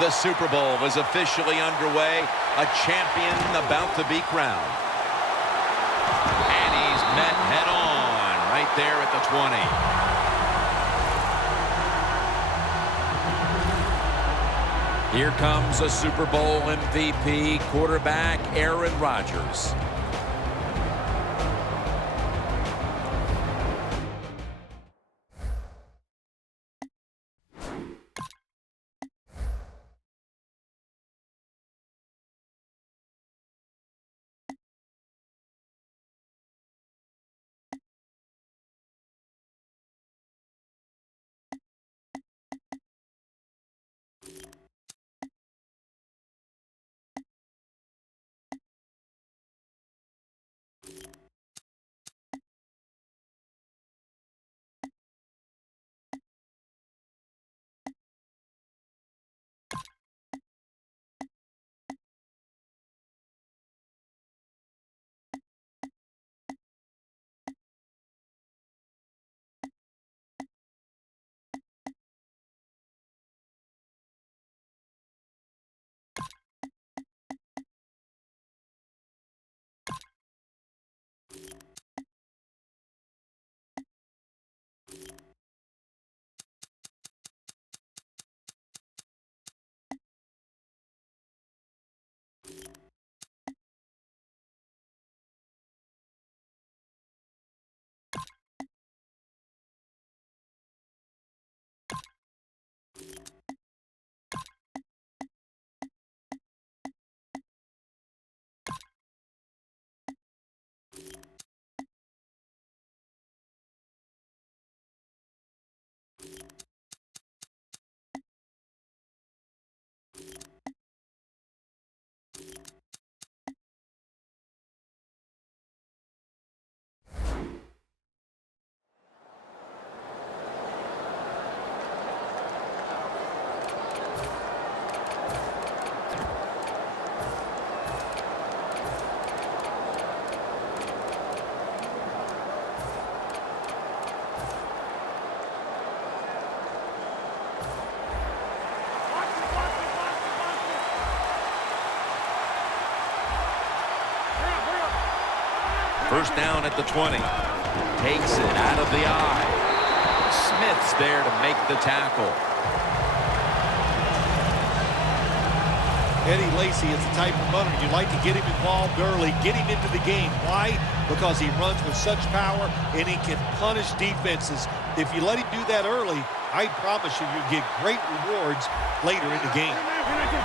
The Super Bowl is officially underway. A champion about to be crowned. And he's met head-on right there at the 20. Here comes a Super Bowl MVP, quarterback Aaron Rodgers. First down at the 20. Takes it out of the eye. Smith's there to make the tackle. Eddie Lacy is the type of runner you like to get him involved early, get him into the game. Why? Because he runs with such power and he can punish defenses. If you let him do that early, I promise you, you'll get great rewards later in the game.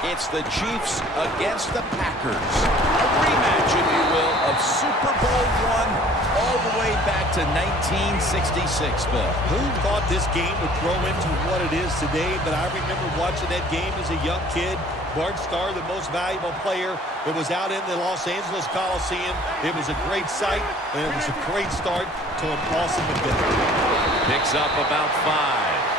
It's the Chiefs against the Packers. A rematch, if you will, of Super Bowl I all the way back to 1966, Bill. Who thought this game would grow into what it is today? But I remember watching that game as a young kid. Bart Starr, the most valuable player. It was out in the Los Angeles Coliseum. It was a great sight, and it was a great start to an awesome event. Picks up about 5.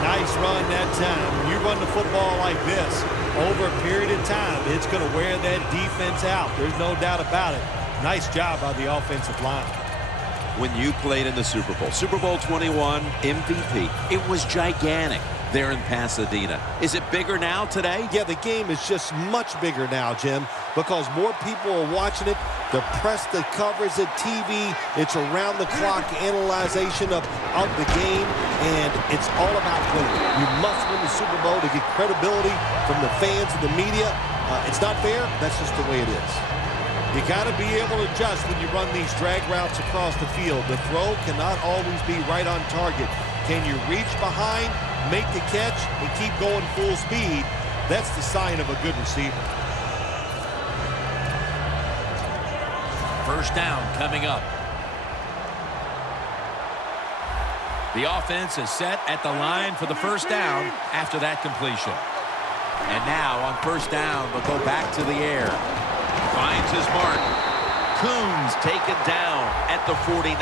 Nice run that time. When you run the football like this, over a period of time, it's going to wear that defense out. There's no doubt about it. Nice job by the offensive line. When you played in the Super Bowl, Super Bowl 21 MVP, it was gigantic there in Pasadena. Is it bigger now today? Yeah, the game is just much bigger now, Jim, because more people are watching it. The press, the coverage, the TV, it's around-the-clock analyzation of the game, and it's all about winning. You must win the Super Bowl to get credibility from the fans and the media. It's not fair. That's just the way it is. You got to be able to adjust when you run these drag routes across the field. The throw cannot always be right on target. Can you reach behind, make the catch, and keep going full speed? That's the sign of a good receiver. First down coming up. The offense is set at the line for the first down after that completion. And now on first down, they'll go back to the air. Finds his mark. Coons taken down at the 49.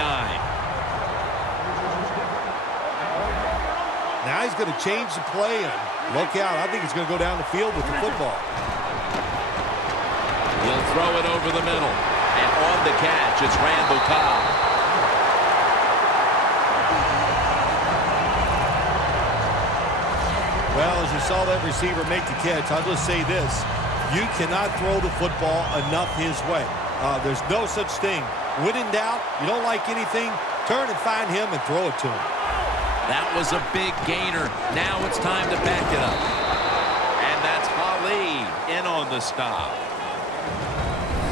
Now he's going to change the play, and look out. I think he's going to go down the field with the football. He'll throw it over the middle. And on the catch, it's Randall Cobb. Well, as you saw that receiver make the catch, I'll just say this. You cannot throw the football enough his way. There's no such thing. When in doubt, you don't like anything, turn and find him and throw it to him. That was a big gainer. Now it's time to back it up. And that's Holly in on the stop.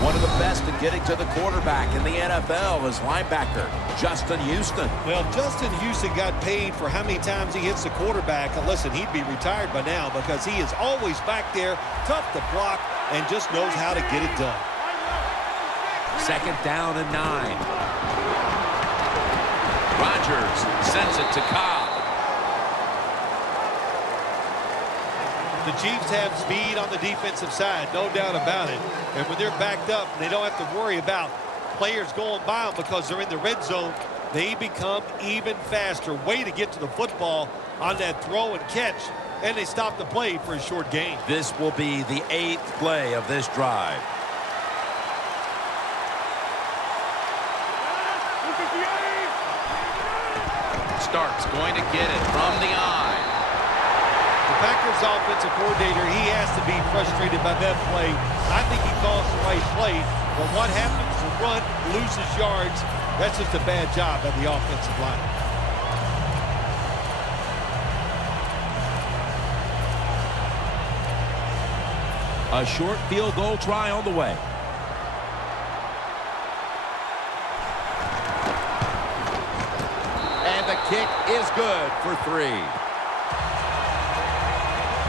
One of the best at getting to the quarterback in the NFL is linebacker Justin Houston. Well, Justin Houston got paid for how many times he hits the quarterback. Listen, he'd be retired by now because he is always back there, tough to block, and just knows how to get it done. 2nd down and 9. Rodgers sends it to Cobb. The Chiefs have speed on the defensive side, no doubt about it. And when they're backed up, they don't have to worry about players going by them because they're in the red zone. They become even faster. Way to get to the football on that throw and catch. And they stop the play for a short gain. This will be the 8th play of this drive. Starks going to get it from the eye. The Packers offensive coordinator, he has to be frustrated by that play. I think he calls the right play, but what happens to run, loses yards, that's just a bad job by the offensive line. A short field goal try on the way. And the kick is good for 3.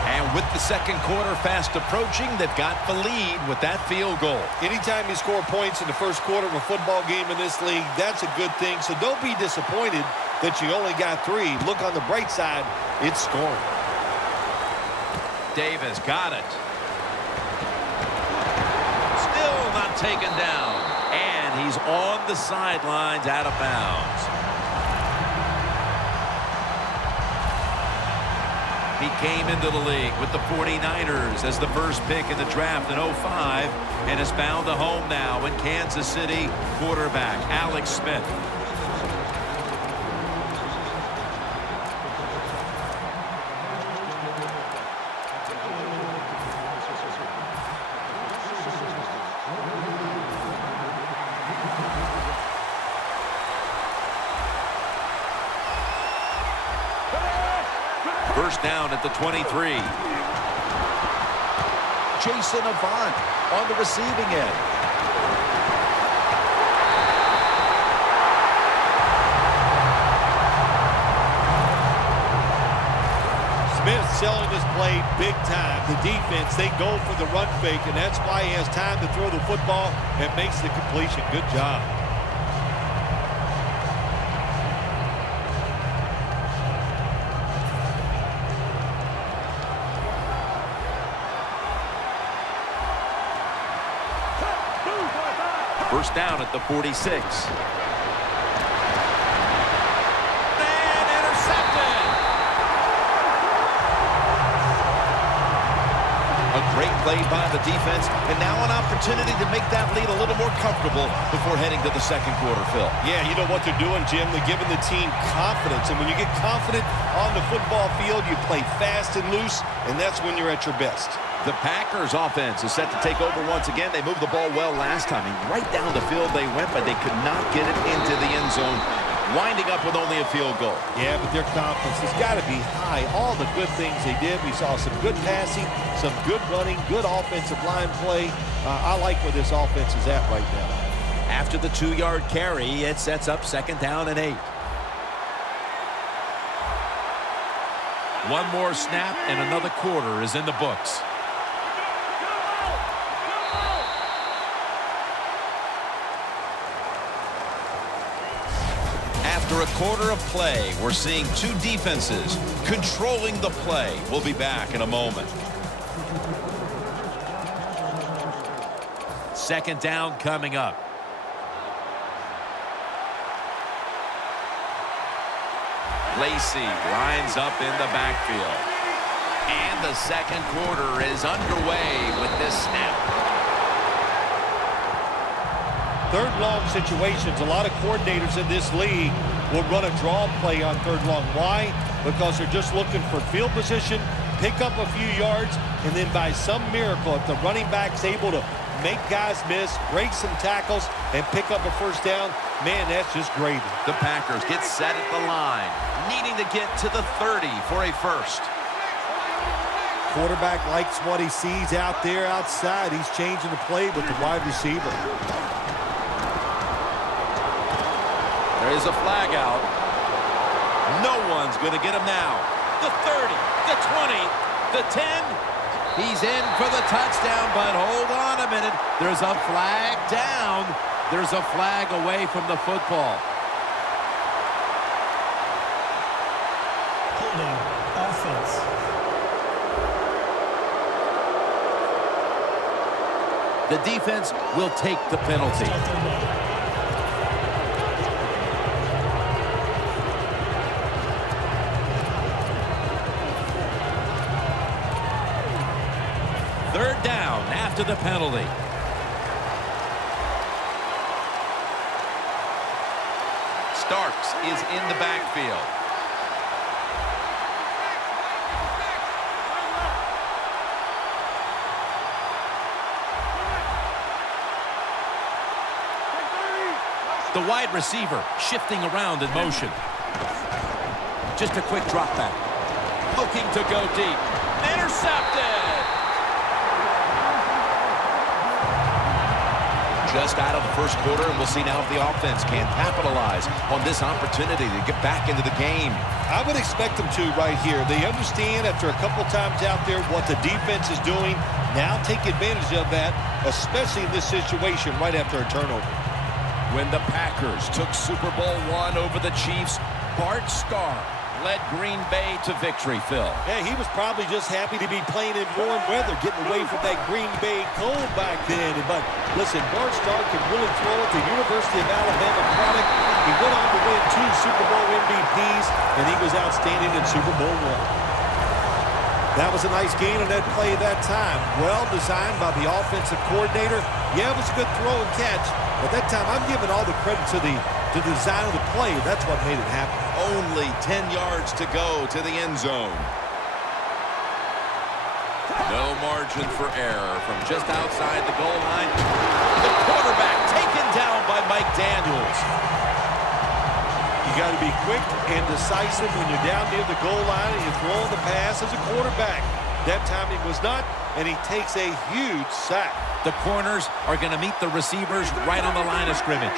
And with the second quarter fast approaching, they've got the lead with that field goal. Anytime you score points in the first quarter of a football game in this league, that's a good thing. So don't be disappointed that you only got 3. Look on the bright side, it's scoring. Davis got it. Still not taken down. And he's on the sidelines out of bounds. He came into the league with the 49ers as the first pick in the draft in 05 and has found a home now in Kansas City. Quarterback Alex Smith. First down at the 23. Jason Avant on the receiving end. Smith selling this play big time. The defense, they go for the run fake, and that's why he has time to throw the football and makes the completion. Good job. First down at the 46. And intercepted. A great play by the defense, and now an opportunity to make that lead a little more comfortable before heading to the second quarter, Phil. Yeah, you know what they're doing, Jim? They're giving the team confidence, and when you get confident on the football field, you play fast and loose, and that's when you're at your best. The Packers offense is set to take over once again. They moved the ball well last time. And right down the field they went, but they could not get it into the end zone, winding up with only a field goal. Yeah, but their confidence has got to be high. All the good things they did. We saw some good passing, some good running, good offensive line play. I like where this offense is at right now. After the 2-yard carry, it sets up 2nd down and 8. One more snap and another quarter is in the books. After a quarter of play, we're seeing 2 defenses controlling the play. We'll be back in a moment. 2nd down coming up. Lacey lines up in the backfield. And the second quarter is underway with this snap. third long situations, a lot of coordinators in this league will run a draw play on third long. Why? Because they're just looking for field position, pick up a few yards, and then by some miracle, if the running back's able to make guys miss, break some tackles, and pick up a first down, man, that's just gravy. The Packers get set at the line, needing to get to the 30 for a first. Quarterback likes what he sees out there outside. He's changing the play with the wide receiver. There is a flag out. No one's going to get him now. The 30, the 20, the 10. He's in for the touchdown, but hold on a minute. There's a flag down. There's a flag away from the football. Holding offense. The defense will take the penalty. Third down after the penalty. Starks is in the backfield. The wide receiver shifting around in motion. Just a quick drop back. Looking to go deep. Intercepted! Just out of the first quarter, and we'll see now if the offense can capitalize on this opportunity to get back into the game. I would expect them to right here. They understand after a couple times out there what the defense is doing. Now take advantage of that, especially in this situation right after a turnover. When the Packers took Super Bowl I over the Chiefs, Bart Starr led Green Bay to victory, Phil. Yeah, he was probably just happy to be playing in warm weather, getting away from that Green Bay cold back then. But listen, Bart Starr can really throw it. The University of Alabama product. He went on to win 2 Super Bowl MVPs, and he was outstanding in Super Bowl I. That was a nice gain on that play that time. Well designed by the offensive coordinator. Yeah, it was a good throw and catch. But that time, I'm giving all the credit to the design of the play. That's what made it happen. Only 10 yards to go to the end zone. No margin for error from just outside the goal line. The quarterback taken down by Mike Daniels. You got to be quick and decisive when you're down near the goal line and you're throwing the pass as a quarterback. That time he was not, and he takes a huge sack. The corners are going to meet the receivers right on the line of scrimmage.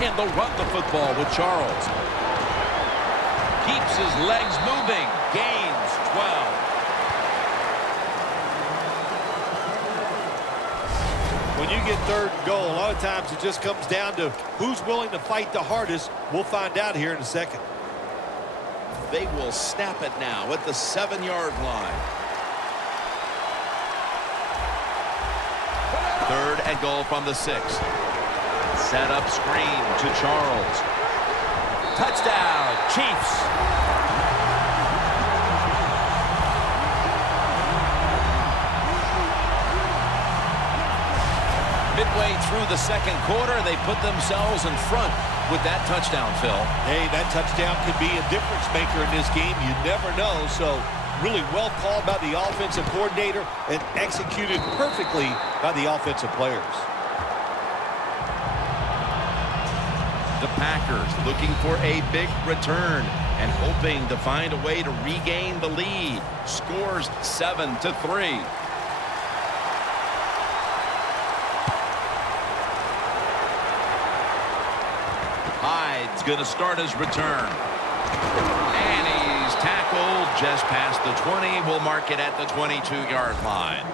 And they'll run the football with Charles. Keeps his legs moving. Gains 12. When you get third and goal, a lot of times it just comes down to who's willing to fight the hardest. We'll find out here in a second. They will snap it now at the 7-yard line. Third and goal from the 6. Set up screen to Charles. Touchdown, Chiefs. Midway through the second quarter, they put themselves in front with that touchdown, Phil. Hey, that touchdown could be a difference maker in this game. You never know. So really well called by the offensive coordinator and executed perfectly by the offensive players. The Packers looking for a big return and hoping to find a way to regain the lead. Scores 7-3. Hyde's going to start his return. And he's tackled just past the 20. We'll mark it at the 22-yard line.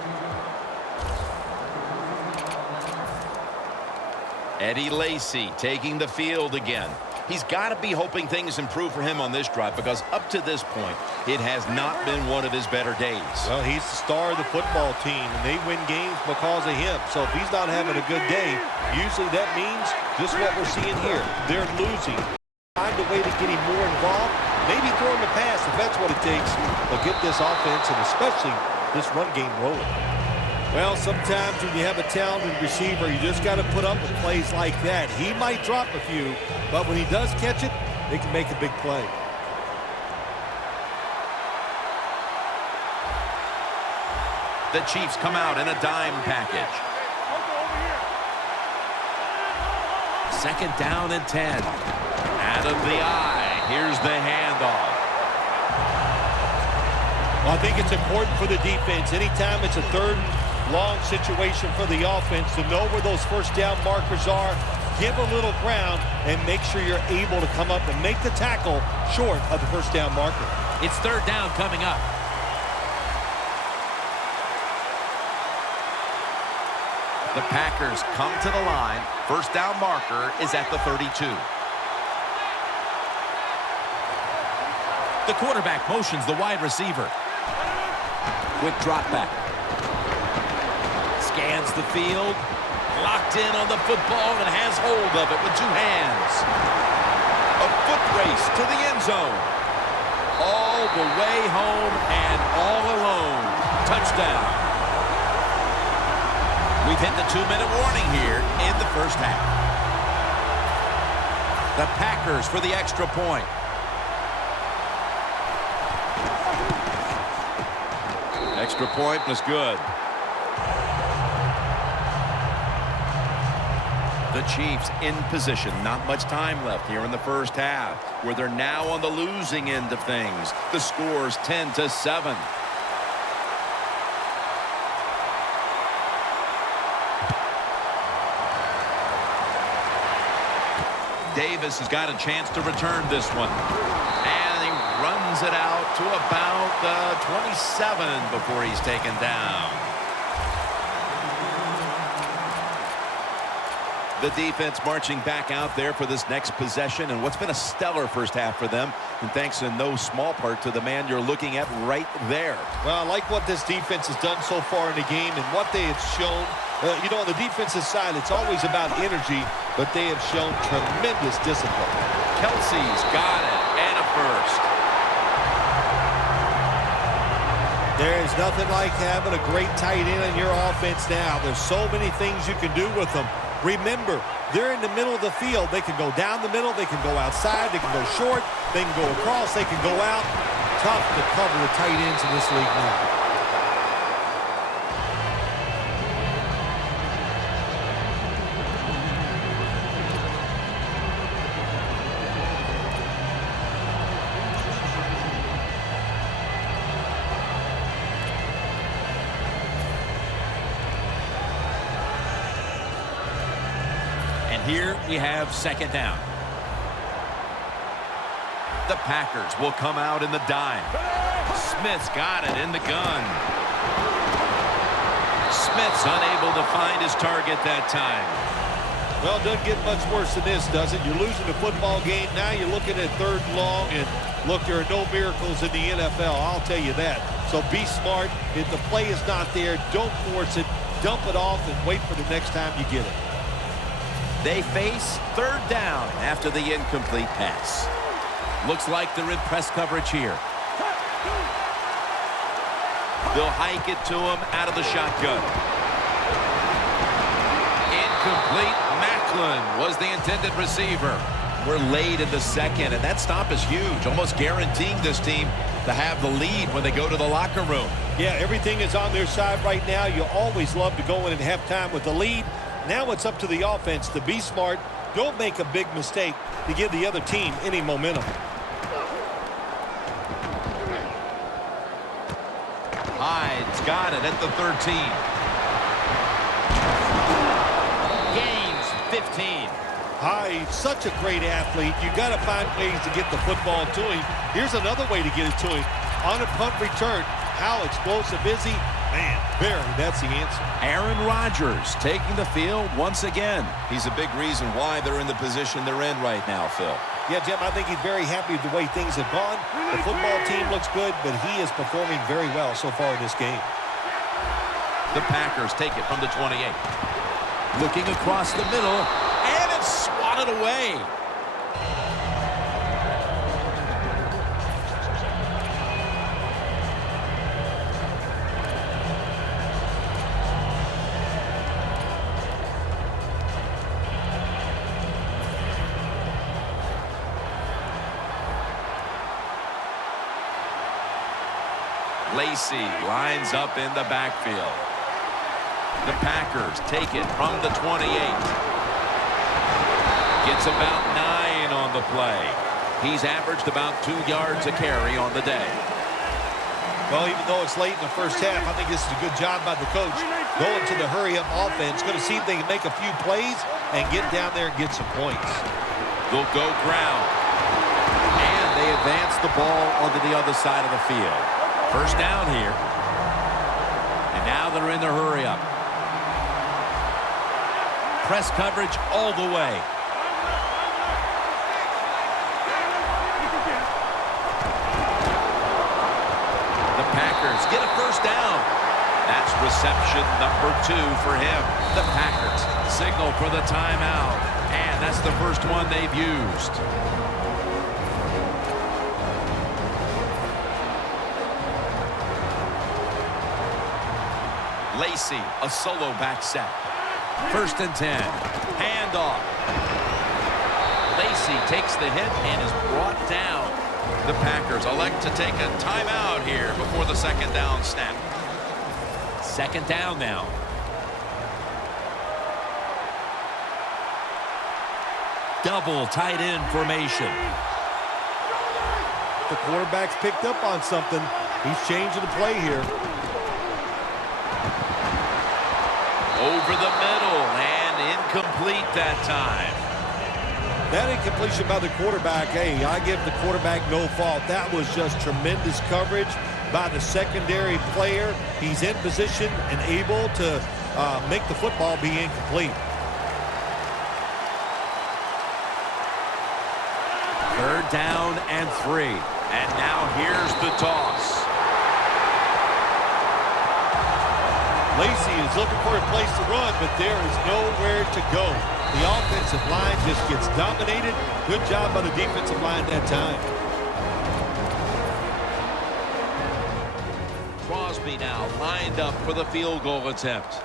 Eddie Lacy taking the field again. He's got to be hoping things improve for him on this drive because up to this point, it has not been one of his better days. Well, he's the star of the football team, and they win games because of him. So if he's not having a good day, usually that means just what we're seeing here. They're losing. Find a way to get him more involved. Maybe throw him a pass if that's what it takes. But get this offense, and especially this run game rolling. Well, sometimes when you have a talented receiver, you just got to put up with plays like that. He might drop a few, but when he does catch it, they can make a big play. The Chiefs come out in a dime package. 2nd down and 10. Out of the eye. Here's the handoff. Well, I think it's important for the defense. Anytime it's a 3rd and long situation for the offense, to know where those first down markers are, give a little ground, and make sure you're able to come up and make the tackle short of the first down marker. It's 3rd down coming up. The Packers come to the line. First down marker is at the 32. The quarterback motions the wide receiver. Quick drop back. Scans the field. Locked in on the football and has hold of it with 2 hands. A foot race to the end zone. All the way home and all alone. Touchdown. We've hit the 2-minute warning here in the first half. The Packers for the extra point. Extra point was good. The Chiefs in position. Not much time left here in the first half, where they're now on the losing end of things. The score's 10-7. Davis has got a chance to return this one. And he runs it out to about the 27 before he's taken down. The defense marching back out there for this next possession, and what's been a stellar first half for them, and thanks in no small part to the man you're looking at right there. Well, I like what this defense has done so far in the game and what they have shown. You know, on the defensive side, it's always about energy, but they have shown tremendous discipline. Kelsey's got it, and a first. There is nothing like having a great tight end in your offense now. There's so many things you can do with them. Remember, they're in the middle of the field. They can go down the middle. They can go outside. They can go short. They can go across. They can go out. Tough to cover the tight ends in this league now. Here we have 2nd down. The Packers will come out in the dime. Smith's got it in the gun. Smith's unable to find his target that time. Well, it doesn't get much worse than this, does it? You're losing the football game. Now you're looking at 3rd and long, and look, there are no miracles in the NFL. I'll tell you that. So be smart. If the play is not there, don't force it. Dump it off and wait for the next time you get it. They face 3rd down after the incomplete pass. Looks like they're in press coverage here. They'll hike it to him out of the shotgun. Incomplete. Macklin was the intended receiver. We're late in the 2nd, and that stop is huge, almost guaranteeing this team to have the lead when they go to the locker room. Yeah, everything is on their side right now. You always love to go in and have time with the lead. Now it's up to the offense to be smart. Don't make a big mistake to give the other team any momentum. Hyde's got it at the 13. Gains 15. Hyde, such a great athlete. You got to find ways to get the football to him. Here's another way to get it to him. On a punt return, how explosive is he? Man, Barry, that's the answer. Aaron Rodgers taking the field once again. He's a big reason why they're in the position they're in right now, Phil. Yeah, Jim, I think he's very happy with the way things have gone. The football team looks good, but he is performing very well so far in this game. The Packers take it from the 28. Looking across the middle, and it's swatted away. Lacey lines up in the backfield. The Packers take it from the 28. Gets about 9 on the play. He's averaged about 2 yards a carry on the day. Well, even though it's late in the first half, I think this is a good job by the coach. Going to the hurry-up offense. Going to see if they can make a few plays and get down there and get some points. They'll go ground. And they advance the ball onto the other side of the field. First down here. And now they're in the hurry-up. Press coverage all the way. The Packers get a first down. That's reception number 2 for him. The Packers signal for the timeout. And that's the first one they've used. Lacey, a solo back set. First and 10. Handoff. Lacey takes the hit and is brought down. The Packers elect to take a timeout here before the second down snap. Second down now. Double tight end formation. The quarterback's picked up on something. He's changing the play here. Over the middle and incomplete that time. That incompletion by the quarterback, hey, I give the quarterback no fault. That was just tremendous coverage by the secondary player. He's in position and able to make the football be incomplete. Third down and 3. And now here's the toss. Lacey is looking for a place to run, but there is nowhere to go. The offensive line just gets dominated. Good job by the defensive line that time. Crosby now lined up for the field goal attempt.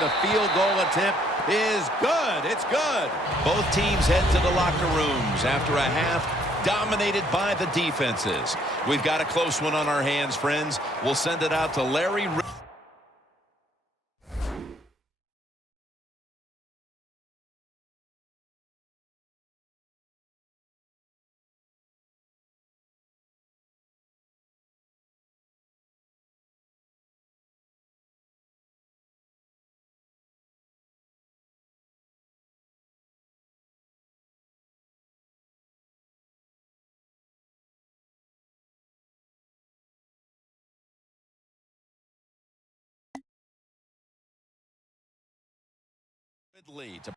The field goal attempt is good. It's good. Both teams head to the locker rooms after a half dominated by the defenses. We've got a close one on our hands, friends. We'll send it out to Larry. Ridley to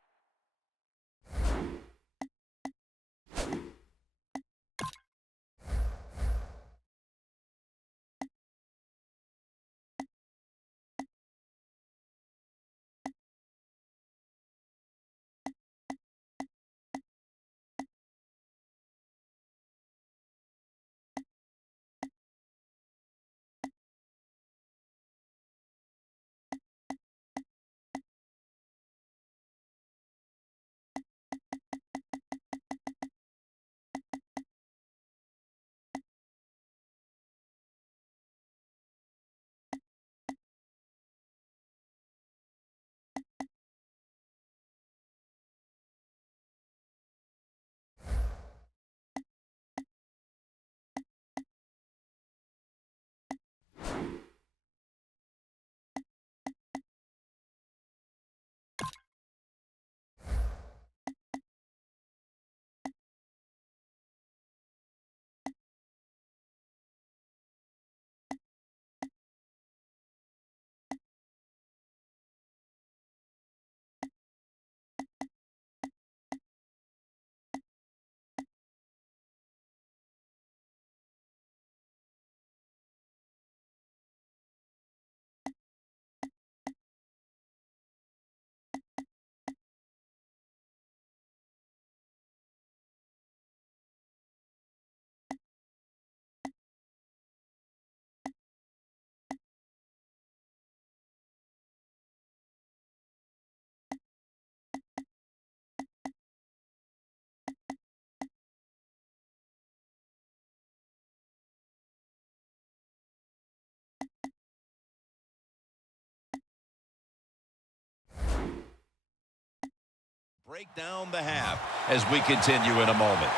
break down the half as we continue in a moment.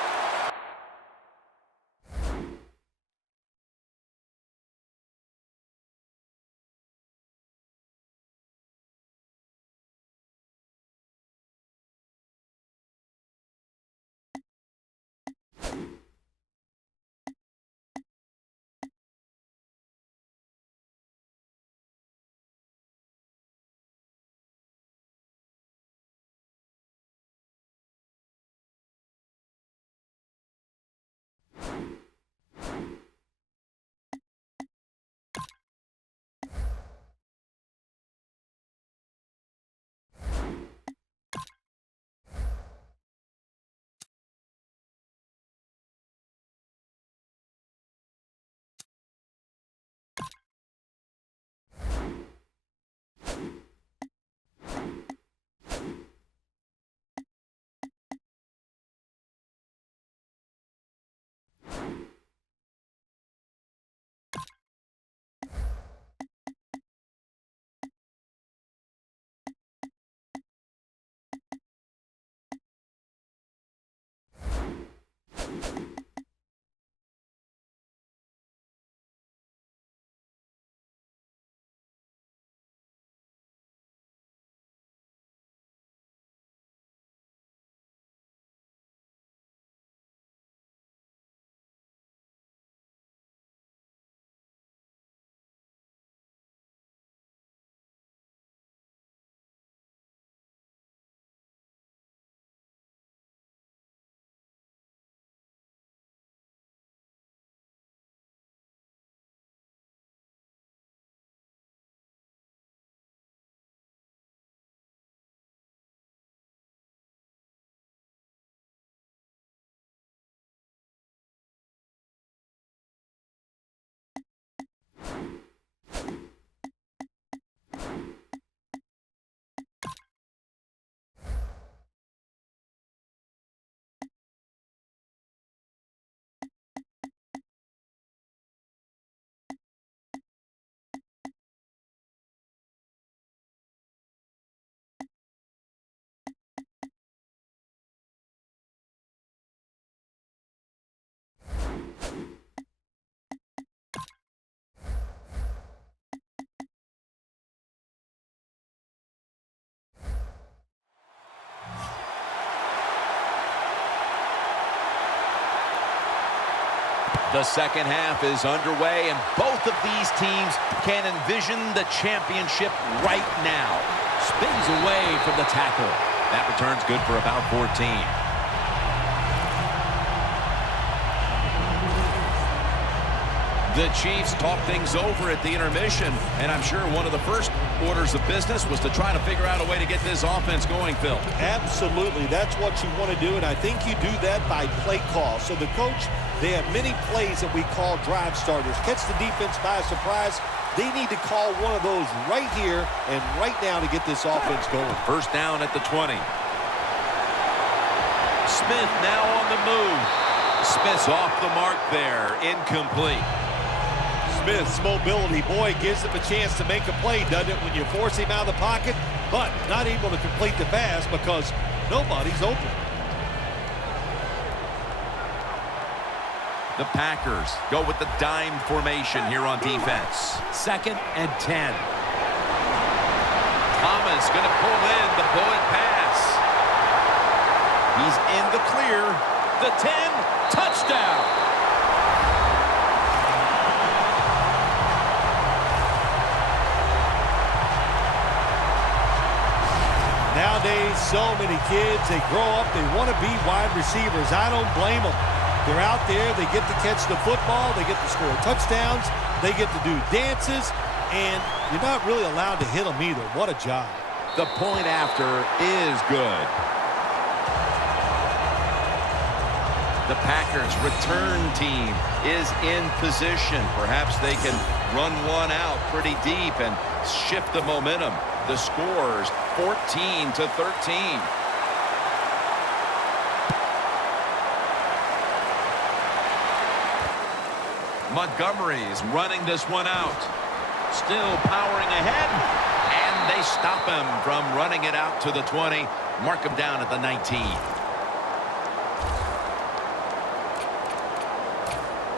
The second half is underway, and both of these teams can envision the championship right now. Spins away from the tackle. That return's good for about 14. The Chiefs talk things over at the intermission, and I'm sure one of the first orders of business was to try to figure out a way to get this offense going, Phil. Absolutely. That's what you want to do, and I think you do that by play call. So the coach, they have many plays that we call drive starters. Catch the defense by surprise. They need to call one of those right here and right now to get this offense going. First down at the 20. Smith now on the move. Smith's off the mark there. Incomplete. Smith's mobility, boy, gives him a chance to make a play, doesn't it, when you force him out of the pocket, but not able to complete the pass because nobody's open. The Packers go with the dime formation here on defense. 2nd and 10. Thomas going to pull in the bullet pass. He's in the clear. The 10, touchdown. Nowadays, so many kids, they grow up, they want to be wide receivers. I don't blame them. They're out there, they get to catch the football, they get to score touchdowns, they get to do dances, and you're not really allowed to hit them either. What a job. The point after is good. The Packers' return team is in position. Perhaps they can run one out pretty deep and shift the momentum. The score's 14-13. Montgomery's running this one out. Still powering ahead. And they stop him from running it out to the 20. Mark him down at the 19.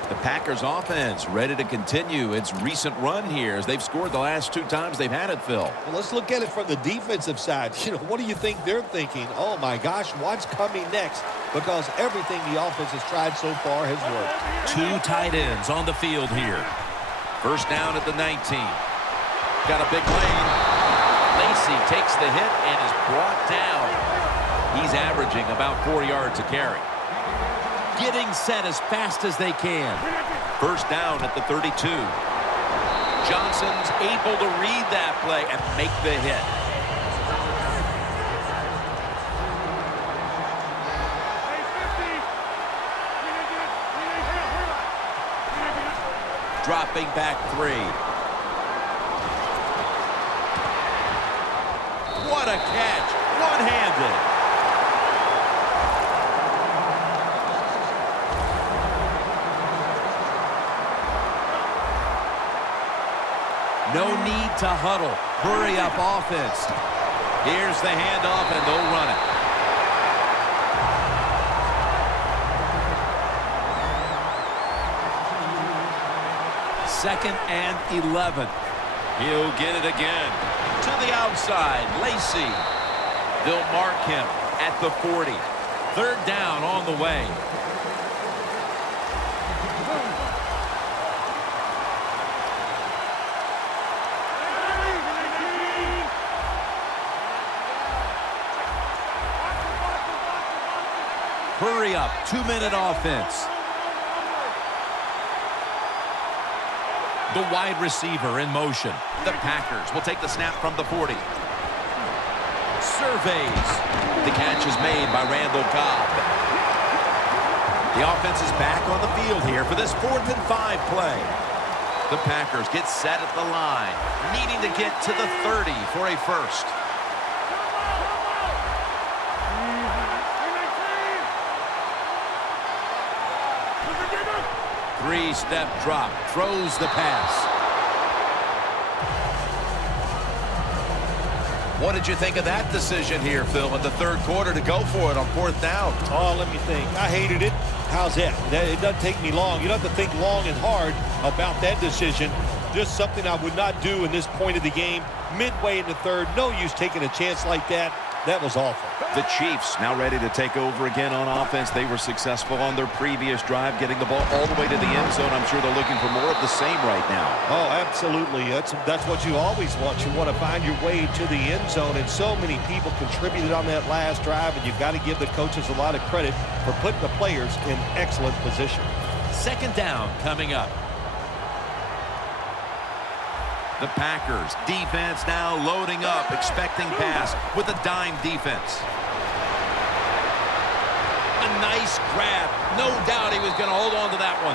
The Packers offense ready to continue its recent run here as they've scored the last 2 times they've had it, Phil. Well, let's look at it from the defensive side. What do you think they're thinking? Oh, my gosh, what's coming next? Because everything the offense has tried so far has worked. 2 tight ends on the field here. First down at the 19. Got a big lane. Lacy takes the hit and is brought down. He's averaging about 4 yards a carry. Getting set as fast as they can. First down at the 32. Johnson's able to read that play and make the hit. Dropping back 3. What a catch. One-handed. No need to huddle. Hurry up offense. Here's the handoff, and they'll run it. Second and 11. He'll get it again. To the outside, Lacy. They'll mark him at the 40. Third down on the way. Hurry up, 2-minute offense. The wide receiver in motion. The Packers will take the snap from the 40. Surveys. The catch is made by Randall Cobb. The offense is back on the field here for this 4th and 5 play. The Packers get set at the line, needing to get to the 30 for a first. Three-step drop, throws the pass. What did you think of that decision here, Phil, in the 3rd quarter to go for it on 4th down? Oh, let me think. I hated it. How's that? It doesn't take me long. You don't have to think long and hard about that decision. Just something I would not do in this point of the game. Midway in the 3rd, no use taking a chance like that. That was awful. The Chiefs now ready to take over again on offense. They were successful on their previous drive, getting the ball all the way to the end zone. I'm sure they're looking for more of the same right now. Oh, absolutely. That's what you always want. You want to find your way to the end zone, and so many people contributed on that last drive, and you've got to give the coaches a lot of credit for putting the players in excellent position. Second down coming up. The Packers defense now loading up, expecting pass with a dime defense. A nice grab. No doubt he was going to hold on to that one.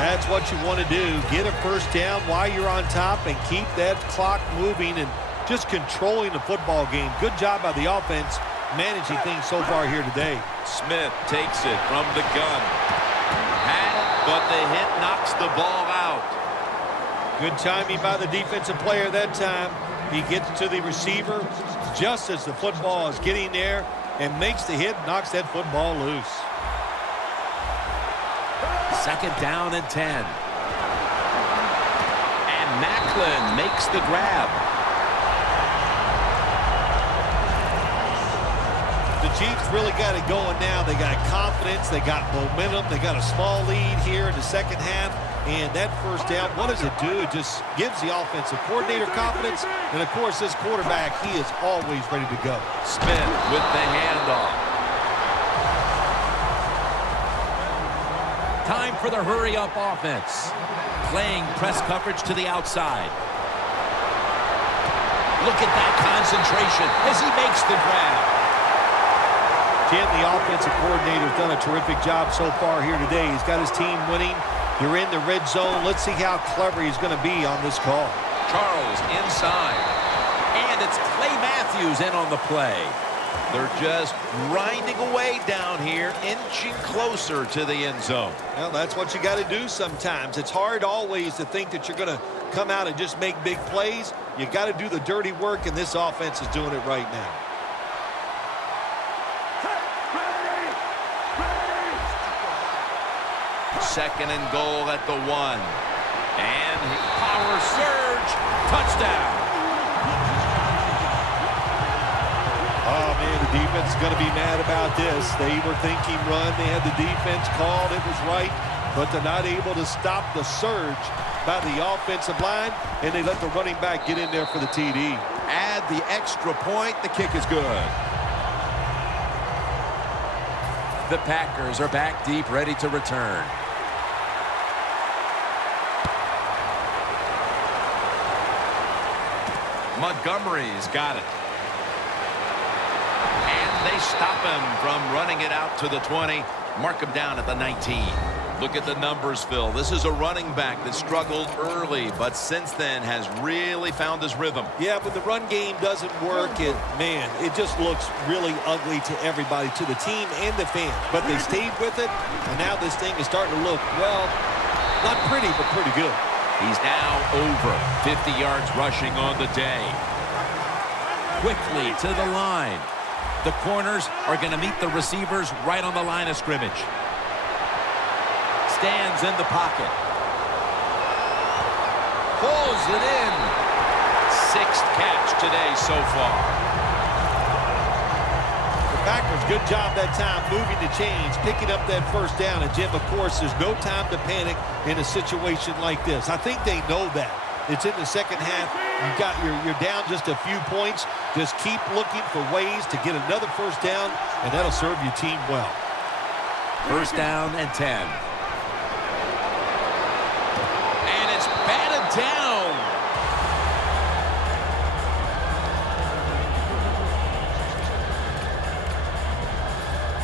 That's what you want to do. Get a first down while you're on top and keep that clock moving and just controlling the football game. Good job by the offense managing things so far here today. Smith takes it from the gun. But the hit knocks the ball out. Good timing by the defensive player that time. He gets to the receiver just as the football is getting there and makes the hit, knocks that football loose. Second down and 10. And Macklin makes the grab. The Chiefs really got it going now. They got confidence. They got momentum. They got a small lead here in the second half. And that first down, what does it do? It just gives the offensive coordinator confidence. And, of course, this quarterback, he is always ready to go. Smith with the handoff. Time for the hurry-up offense. Playing press coverage to the outside. Look at that concentration as he makes the grab. Jim, the offensive coordinator, has done a terrific job so far here today. He's got his team winning. You're in the red zone. Let's see how clever he's going to be on this call. Charles inside. And it's Clay Matthews in on the play. They're just grinding away down here, inching closer to the end zone. Well, that's what you got to do sometimes. It's hard always to think that you're going to come out and just make big plays. You got to do the dirty work, and this offense is doing it right now. Second and goal at the 1. And power surge. Touchdown. Oh, man, the defense is going to be mad about this. They were thinking run. They had the defense called. It was right. But they're not able to stop the surge by the offensive line, and they let the running back get in there for the TD. Add the extra point. The kick is good. The Packers are back deep, ready to return. Montgomery's got it. And they stop him from running it out to the 20. Mark him down at the 19. Look at the numbers, Phil. This is a running back that struggled early, but since then has really found his rhythm. Yeah, but the run game doesn't work, and, man, it just looks really ugly to everybody, to the team and the fans. But they stayed with it, and now this thing is starting to look, well, not pretty, but pretty good. He's now over 50 yards rushing on the day. Quickly to the line. The corners are going to meet the receivers right on the line of scrimmage. Stands in the pocket. Pulls it in. 6th catch today so far. The Packers, good job that time moving the chains, picking up that first down. And, Jim, of course, there's no time to panic in a situation like this. I think they know that. It's in the second half. You're down just a few points. Just keep looking for ways to get another first down, and that'll serve your team well. First down and 10. And it's batted down.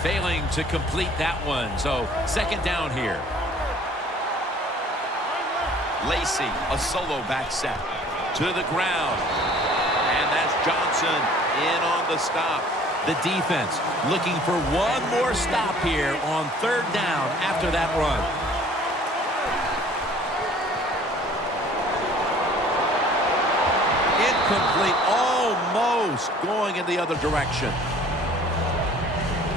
Failing to complete that one, so second down here. Lacey, a solo back set to the ground. And that's Johnson in on the stop. The defense looking for one more stop here on third down after that run. Incomplete, almost going in the other direction.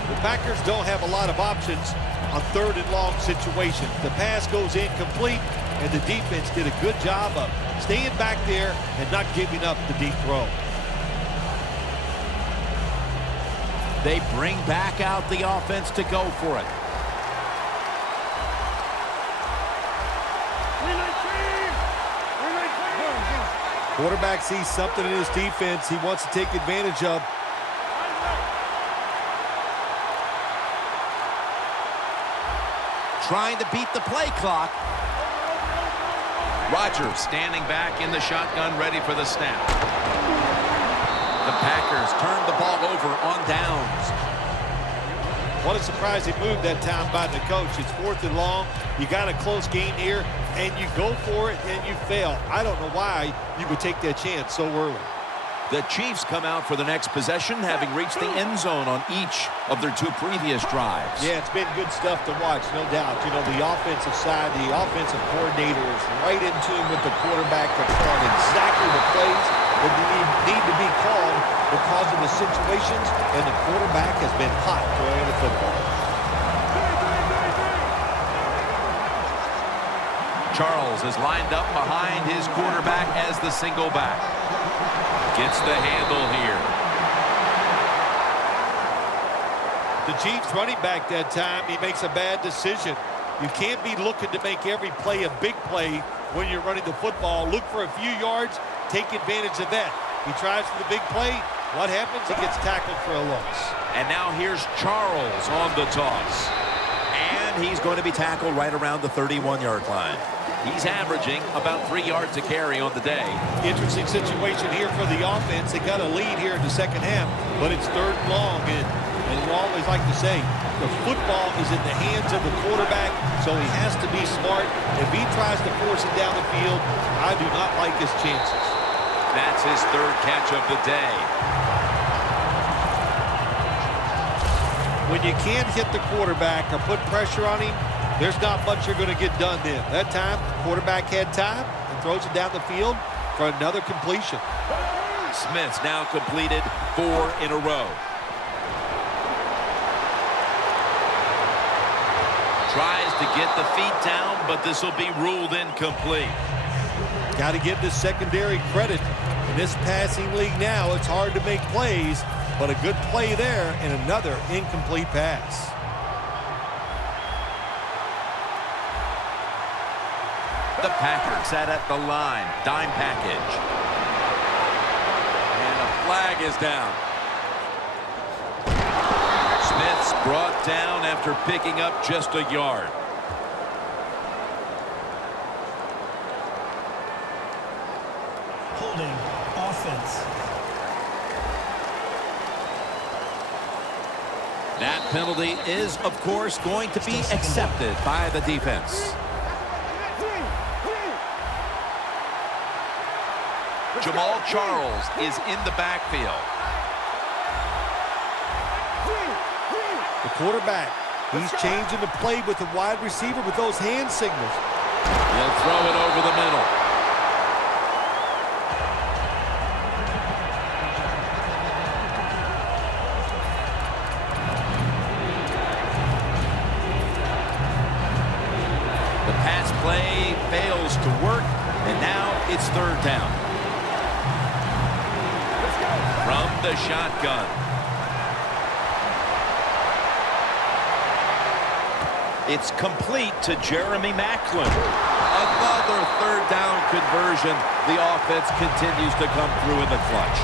The Packers don't have a lot of options on third and long situations. The pass goes incomplete, and the defense did a good job of staying back there and not giving up the deep throw. They bring back out the offense to go for it. Quarterback sees something in his defense he wants to take advantage of. Trying to beat the play clock. Rodgers standing back in the shotgun, ready for the snap. The Packers turned the ball over on downs. What a surprising move that time by the coach. It's 4th and long. You got a close game here, and you go for it, and you fail. I don't know why you would take that chance so early. The Chiefs come out for the next possession, having reached the end zone on each of their 2 previous drives. Yeah, it's been good stuff to watch, no doubt. You know, the offensive side, the offensive coordinator is right in tune with the quarterback to call exactly the plays that need to be called because of the situations, and the quarterback has been hot throwing the football. Charles is lined up behind his quarterback as the single back. Gets the handle here. The Chiefs running back that time, he makes a bad decision. You can't be looking to make every play a big play when you're running the football. Look for a few yards, take advantage of that. He tries for the big play. What happens? He gets tackled for a loss. And now here's Charles on the toss. And he's going to be tackled right around the 31-yard line. He's averaging about 3 yards a carry on the day. Interesting situation here for the offense. They got a lead here in the second half, but it's 3rd and long. And you always like to say, the football is in the hands of the quarterback, so he has to be smart. If he tries to force it down the field, I do not like his chances. That's his 3rd catch of the day. When you can't hit the quarterback or put pressure on him, there's not much you're going to get done then. That time, the quarterback had time and throws it down the field for another completion. Smith's now completed 4 in a row. Tries to get the feet down, but this will be ruled incomplete. Got to give this secondary credit. In this passing league now, it's hard to make plays, but a good play there and another incomplete pass. The Packers set at the line. Dime package. And a flag is down. Smith's brought down after picking up just a yard. Holding offense. That penalty is, of course, going to be accepted by the defense. Jamal Charles is in the backfield. The quarterback, he's changing the play with the wide receiver with those hand signals. He'll throw it over the middle. The pass play fails to work, and now it's 3rd down. From the shotgun. It's complete to Jeremy Maclin. Another 3rd down conversion. The offense continues to come through in the clutch.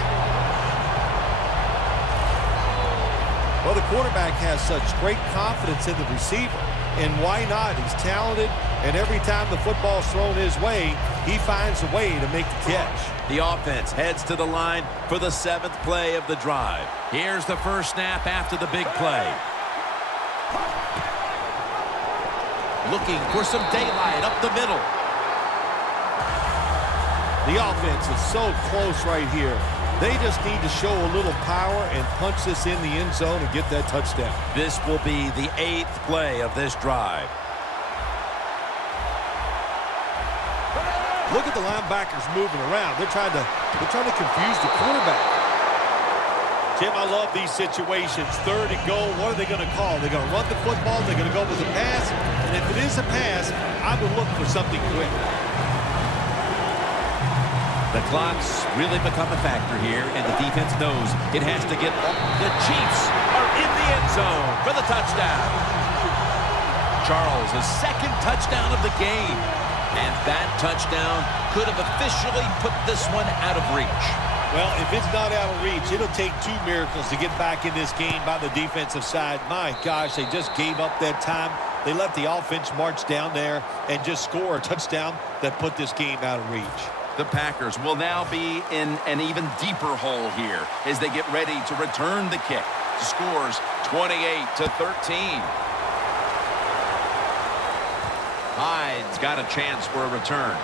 Well, the quarterback has such great confidence in the receiver. And why not? He's talented, and every time the football's thrown his way, he finds a way to make the catch. The offense heads to the line for the 7th play of the drive. Here's the first snap after the big play. Looking for some daylight up the middle. The offense is so close right here. They just need to show a little power and punch this in the end zone and get that touchdown. This will be the 8th play of this drive. Look at the linebackers moving around. They're trying to confuse the quarterback. Jim, I love these situations. 3rd and goal. What are they going to call? They're going to run the football. They're going to go with a pass. And if it is a pass, I would look for something quick. The clock's really become a factor here, and the defense knows it has to get up. The Chiefs are in the end zone for the touchdown. Charles, his 2nd touchdown of the game. And that touchdown could have officially put this one out of reach. Well, if it's not out of reach, it'll take 2 miracles to get back in this game by the defensive side. My gosh, they just gave up that time. They let the offense march down there and just score a touchdown that put this game out of reach. The Packers will now be in an even deeper hole here as they get ready to return the kick. The score's 28-13. Hyde's got a chance for a return.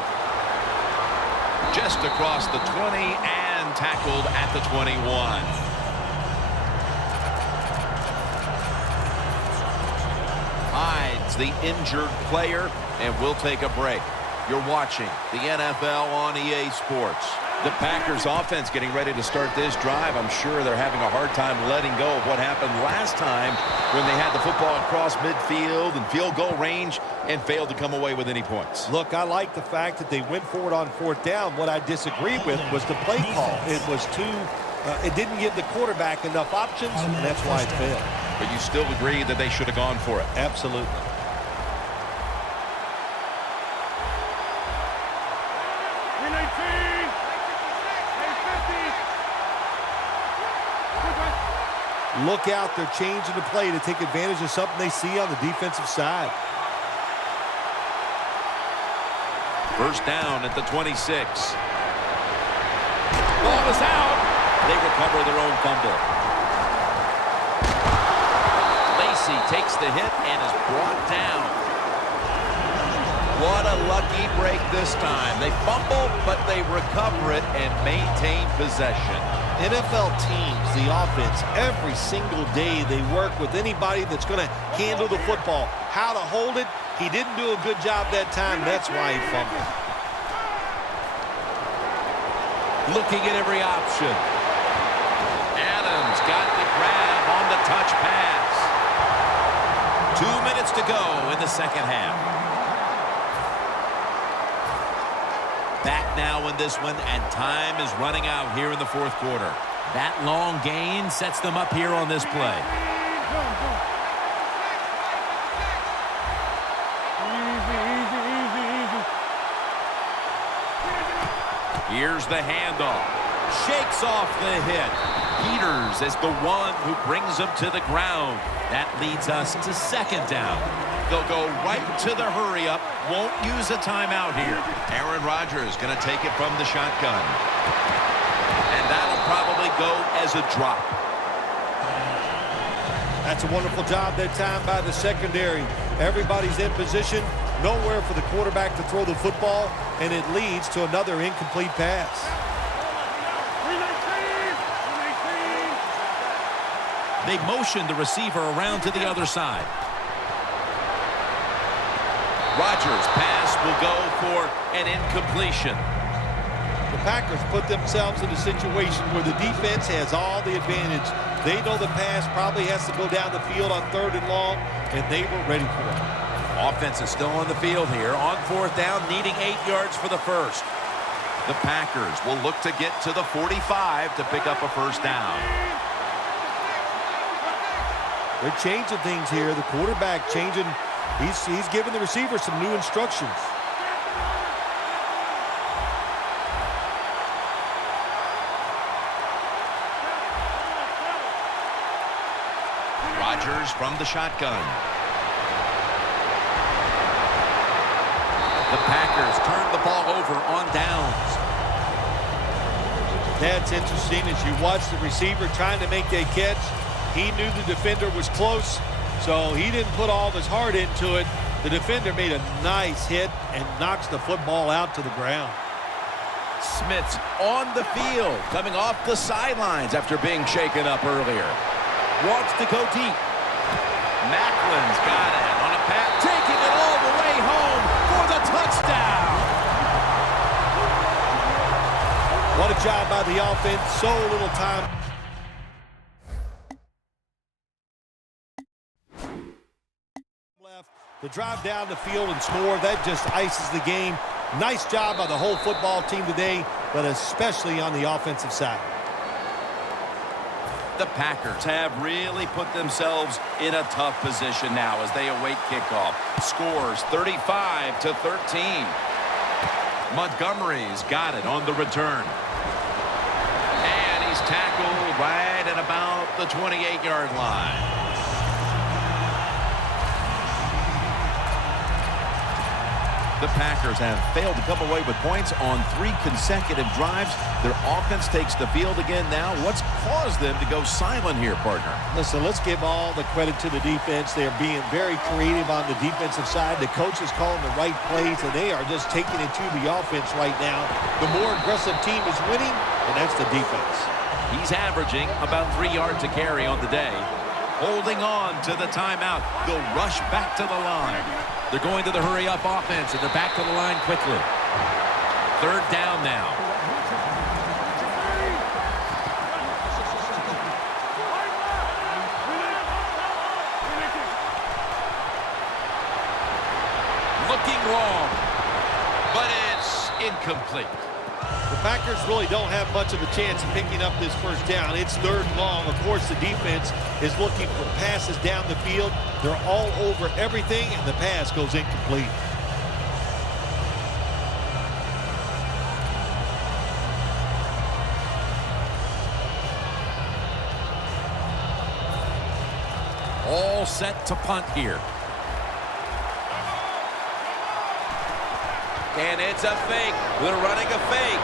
Just across the 20 and tackled at the 21. Hyde's the injured player, and we'll take a break. You're watching the NFL on EA Sports. The Packers offense getting ready to start this drive. I'm sure they're having a hard time letting go of what happened last time when they had the football across midfield and field goal range and failed to come away with any points. Look, I like the fact that they went for it on 4th down. What I disagreed with was the play call. It was it didn't give the quarterback enough options, and that's why it failed. But you still agree that they should have gone for it. Absolutely. Look out, they're changing the play to take advantage of something they see on the defensive side. First down at the 26. Ball is out. They recover their own fumble. Lacey takes the hit and is brought down. What a lucky break this time. They fumble, but they recover it and maintain possession. NFL teams, the offense, every single day they work with anybody that's going to handle the football. How to hold it, he didn't do a good job that time. That's why he fumbled. Looking at every option. Adams got the grab on the touch pass. 2 minutes to go in the second half. Back now in this one, and time is running out here in the fourth quarter. That long gain sets them up here on this play. Here's the handoff. Shakes off the hit. Peters is the one who brings him to the ground. That leads us to second down. They'll go right to the hurry-up. Won't use a timeout here. Aaron Rodgers going to take it from the shotgun. And that'll probably go as a drop. That's a wonderful job that time by the secondary. Everybody's in position. Nowhere for the quarterback to throw the football, and it leads to another incomplete pass. They motion the receiver around to the other side. Rodgers' pass will go for an incompletion. The Packers put themselves in a situation where the defense has all the advantage. They know the pass probably has to go down the field on 3rd and long, and they were ready for it. Offense is still on the field here. On 4th down, needing 8 yards for the first. The Packers will look to get to the 45 to pick up a first down. They're changing things here. The quarterback changing. He's giving the receiver some new instructions. Rodgers from the shotgun. The Packers turn the ball over on downs. That's interesting as you watch the receiver trying to make that catch. He knew the defender was close, so he didn't put all of his heart into it. The defender made a nice hit and knocks the football out to the ground. Smith's on the field, coming off the sidelines after being shaken up earlier. Wants to go deep. Macklin's got it on a pass. Taking it all the way home for the touchdown. What a job by the offense. So little time. Left to drive down the field and score. That just ices the game. Nice job by the whole football team today, but especially on the offensive side. The Packers have really put themselves in a tough position now as they await kickoff. Scores 35-13. Montgomery's got it on the return. And he's tackled right at about the 28-yard line. The Packers have failed to come away with points on 3 consecutive drives. Their offense takes the field again now. What's caused them to go silent here, partner? Listen, let's give all the credit to the defense. They're being very creative on the defensive side. The coach is calling the right plays, and they are just taking it to the offense right now. The more aggressive team is winning, and that's the defense. He's averaging about 3 yards a carry on the day. Holding on to the timeout. They'll rush back to the line. They're going to the hurry-up offense, and they're back to the line quickly. 3rd down now. Looking long, but it's incomplete. The Packers really don't have much of a chance of picking up this first down. It's 3rd and long. Of course, the defense is looking for passes down the field. They're all over everything, and the pass goes incomplete. All set to punt here. And it's a fake. They're running a fake.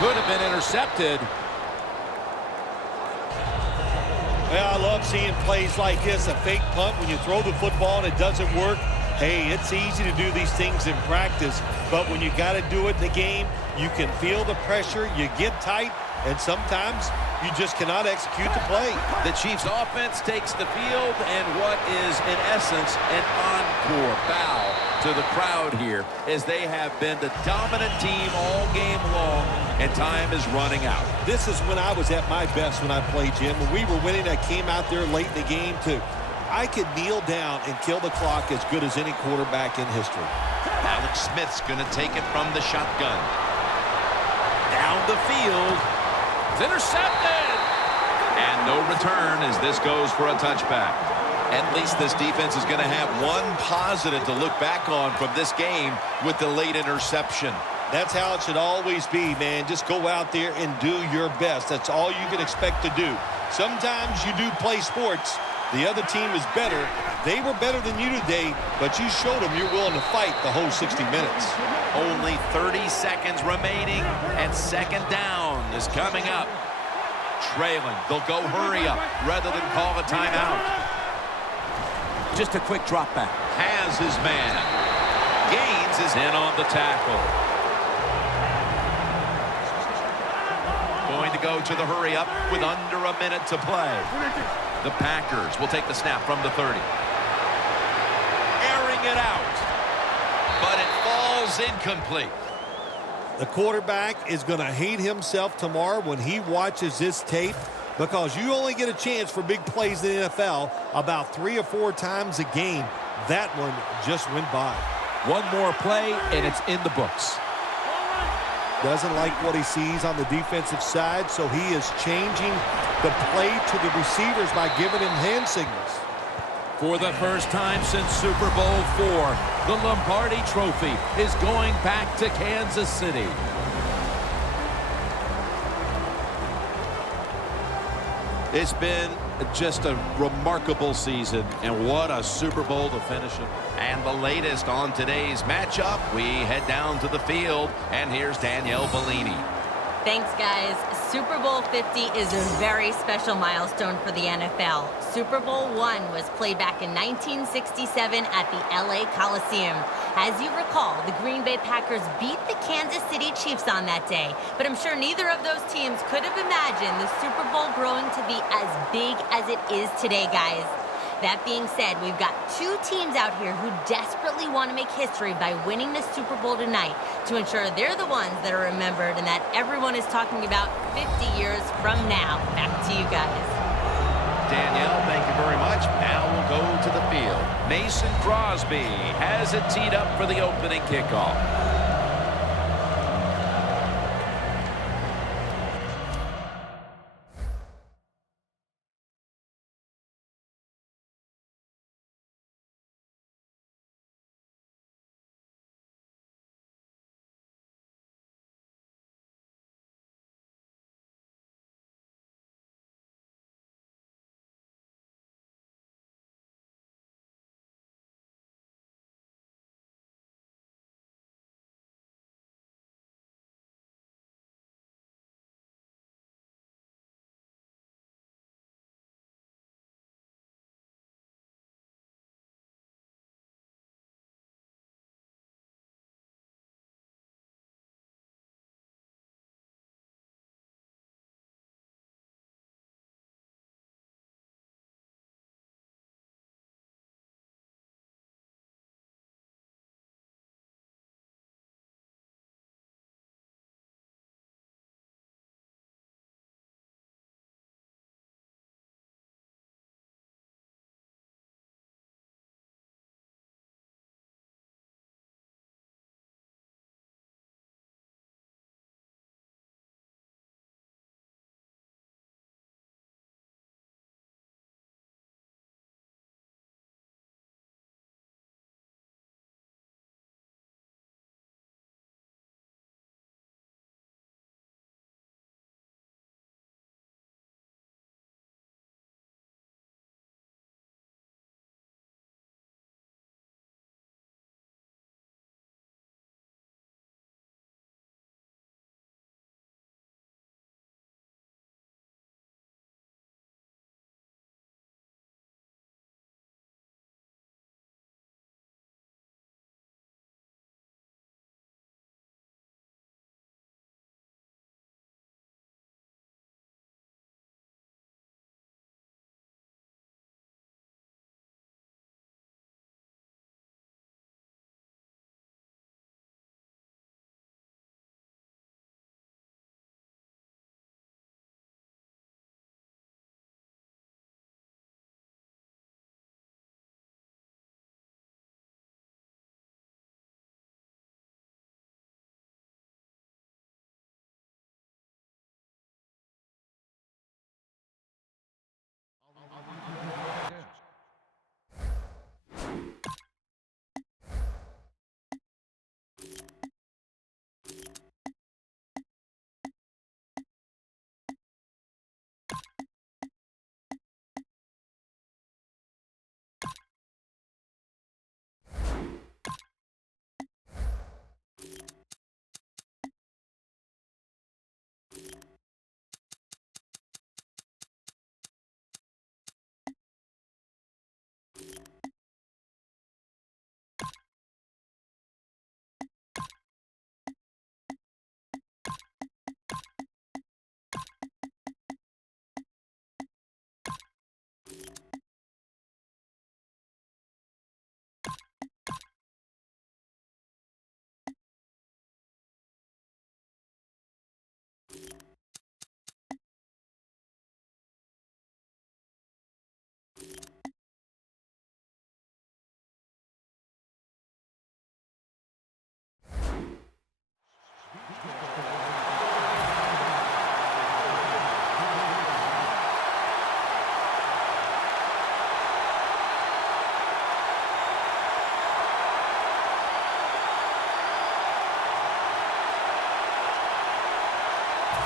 Could have been intercepted. Well, I love seeing plays like this, a fake punt when you throw the football and it doesn't work. Hey, it's easy to do these things in practice, but when you got to do it in the game, you can feel the pressure, you get tight, and sometimes You just cannot execute the play. The Chiefs offense takes the field, and what is, in essence, an encore bow to the crowd here, as they have been the dominant team all game long, and time is running out. This is when I was at my best when I played, Jim. When we were winning, I came out there late in the game, too. I could kneel down and kill the clock as good as any quarterback in history. Alex Smith's going to take it from the shotgun. Down the field. It's intercepted. And no return as this goes for a touchback. At least this defense is going to have one positive to look back on from this game with the late interception. That's how it should always be, man. Just go out there and do your best. That's all you can expect to do. Sometimes you do play sports. The other team is better. They were better than you today, but you showed them you're willing to fight the whole 60 minutes. Only 30 seconds remaining, and second down is coming up. Trailing. They'll go hurry up rather than call a timeout. Just a quick drop back. Has his man. Gaines is in on the tackle. Going to go to the hurry up with under a minute to play. The Packers will take the snap from the 30. Airing it out. But it falls incomplete. The quarterback is going to hate himself tomorrow when he watches this tape, because you only get a chance for big plays in the NFL about 3 or 4 times a game. That one just went by. One more play, and it's in the books. Doesn't like what he sees on the defensive side, so he is changing the play to the receivers by giving him hand signals. For the first time since Super Bowl IV, the Lombardi Trophy is going back to Kansas City. It's been just a remarkable season, and what a Super Bowl to finish it. And the latest on today's matchup, we head down to the field, and here's Danielle Bellini. Thanks, guys. Super Bowl 50 is a very special milestone for the NFL. Super Bowl I was played back in 1967 at the LA Coliseum. As you recall, the Green Bay Packers beat the Kansas City Chiefs on that day, but I'm sure neither of those teams could have imagined the Super Bowl growing to be as big as it is today, guys. That being said, we've got 2 teams out here who desperately want to make history by winning the Super Bowl tonight to ensure they're the ones that are remembered and that everyone is talking about 50 years from now. Back to you guys. Danielle, thank you very much. Now we'll go to the field. Mason Crosby has it teed up for the opening kickoff.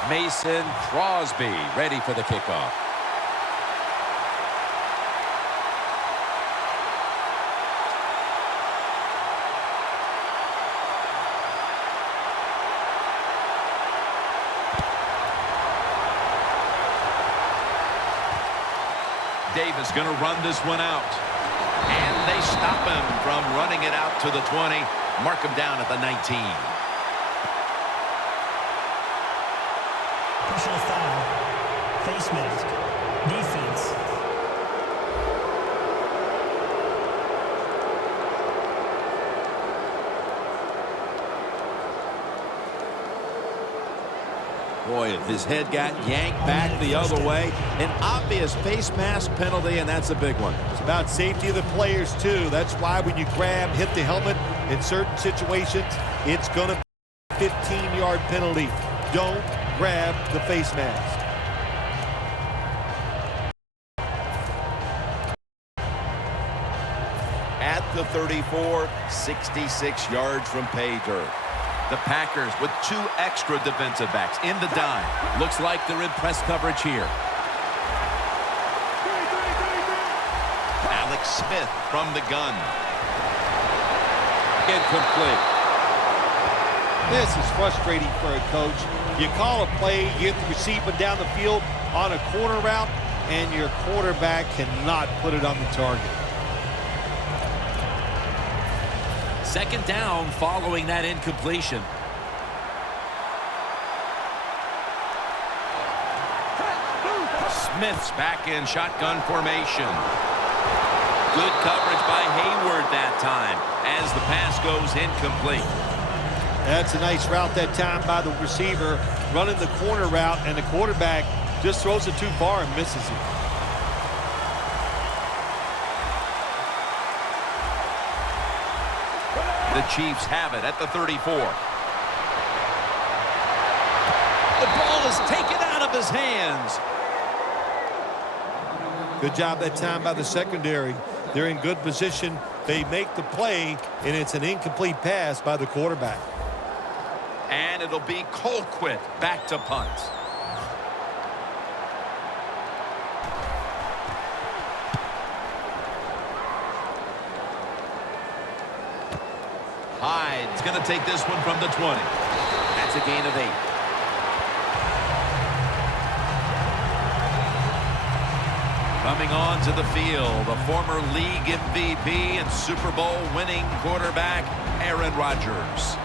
Mason Crosby ready for the kickoff. Davis going to run this one out. And they stop him from running it out to the 20. Mark him down at the 19. Personal foul. Face mask. Defense. Boy, his head got yanked back the other way. An obvious face mask penalty, and that's a big one. It's about safety of the players, too. That's why when you grab, hit the helmet in certain situations, it's going to be a 15-yard penalty. Don't grab the face mask. At the 34, 66 yards from pay dirt. The Packers with 2 extra defensive backs in the dime. Looks like they're in press coverage here. Alex Smith from the gun. Incomplete. This is frustrating for a coach. You call a play, you get the receiver down the field on a corner route, and your quarterback cannot put it on the target. Second down following that incompletion. Smith's back in shotgun formation. Good coverage by Hayward that time as the pass goes incomplete. That's a nice route that time by the receiver, running the corner route, and the quarterback just throws it too far and misses it. The Chiefs have it at the 34. The ball is taken out of his hands. Good job that time by the secondary. They're in good position. They make the play, and it's an incomplete pass by the quarterback. And it'll be Colquitt back to punt. Hyde's going to take this one from the 20. That's a gain of 8. Coming on to the field, the former league MVP and Super Bowl winning quarterback, Aaron Rodgers.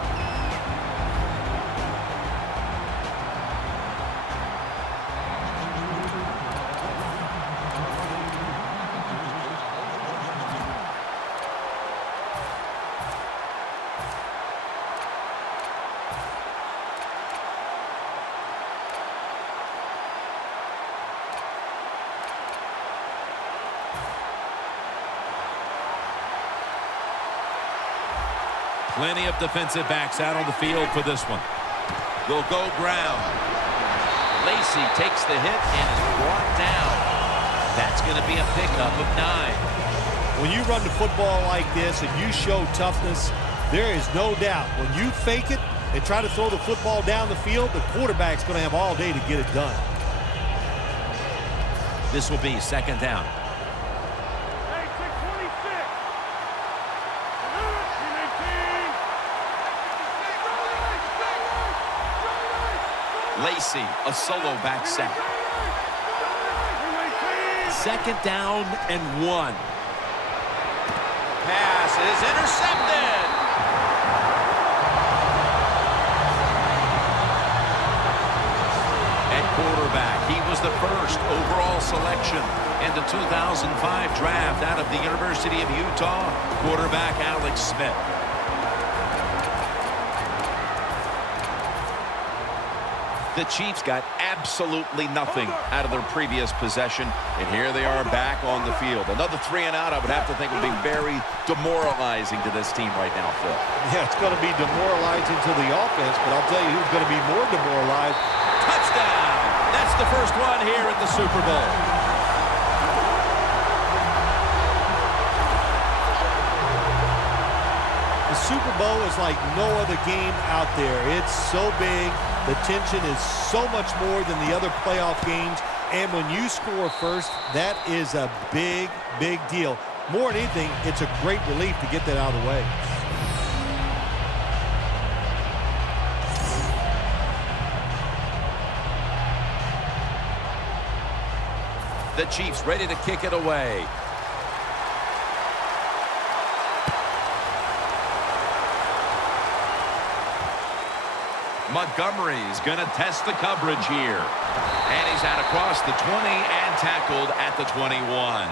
Plenty of defensive backs out on the field for this one. They'll go ground. Lacey takes the hit and is brought down. That's going to be a pickup of 9. When you run the football like this and you show toughness, there is no doubt when you fake it and try to throw the football down the field, the quarterback's going to have all day to get it done. This will be second down. Lacey, a solo back sack. Second down and 1. Pass is intercepted. At quarterback, he was the first overall selection in the 2005 draft out of the University of Utah. Quarterback Alex Smith. The Chiefs got absolutely nothing out of their previous possession, and here they are back on the field. Another 3 and out, I would have to think, would be very demoralizing to this team right now, Phil. Yeah, it's going to be demoralizing to the offense, but I'll tell you who's going to be more demoralized. Touchdown! That's the first one here at the Super Bowl. The Super Bowl is like no other game out there. It's so big, The tension is so much more than the other playoff games. And when you score first, that is a big, big deal. More than anything, it's a great relief to get that out of the way. The Chiefs ready to kick it away. Montgomery's going to test the coverage here. And he's out across the 20 and tackled at the 21.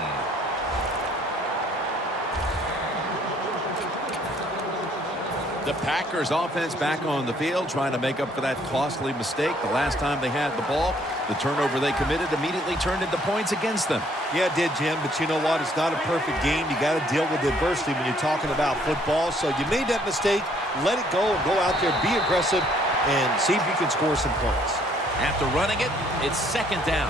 The Packers offense back on the field trying to make up for that costly mistake. The last time they had the ball, the turnover they committed immediately turned into points against them. Yeah, it did, Jim, but you know what? It's not a perfect game. You got to deal with adversity when you're talking about football. So you made that mistake, let it go, and go out there, be aggressive, and see if you can score some points. After running it, it's second down.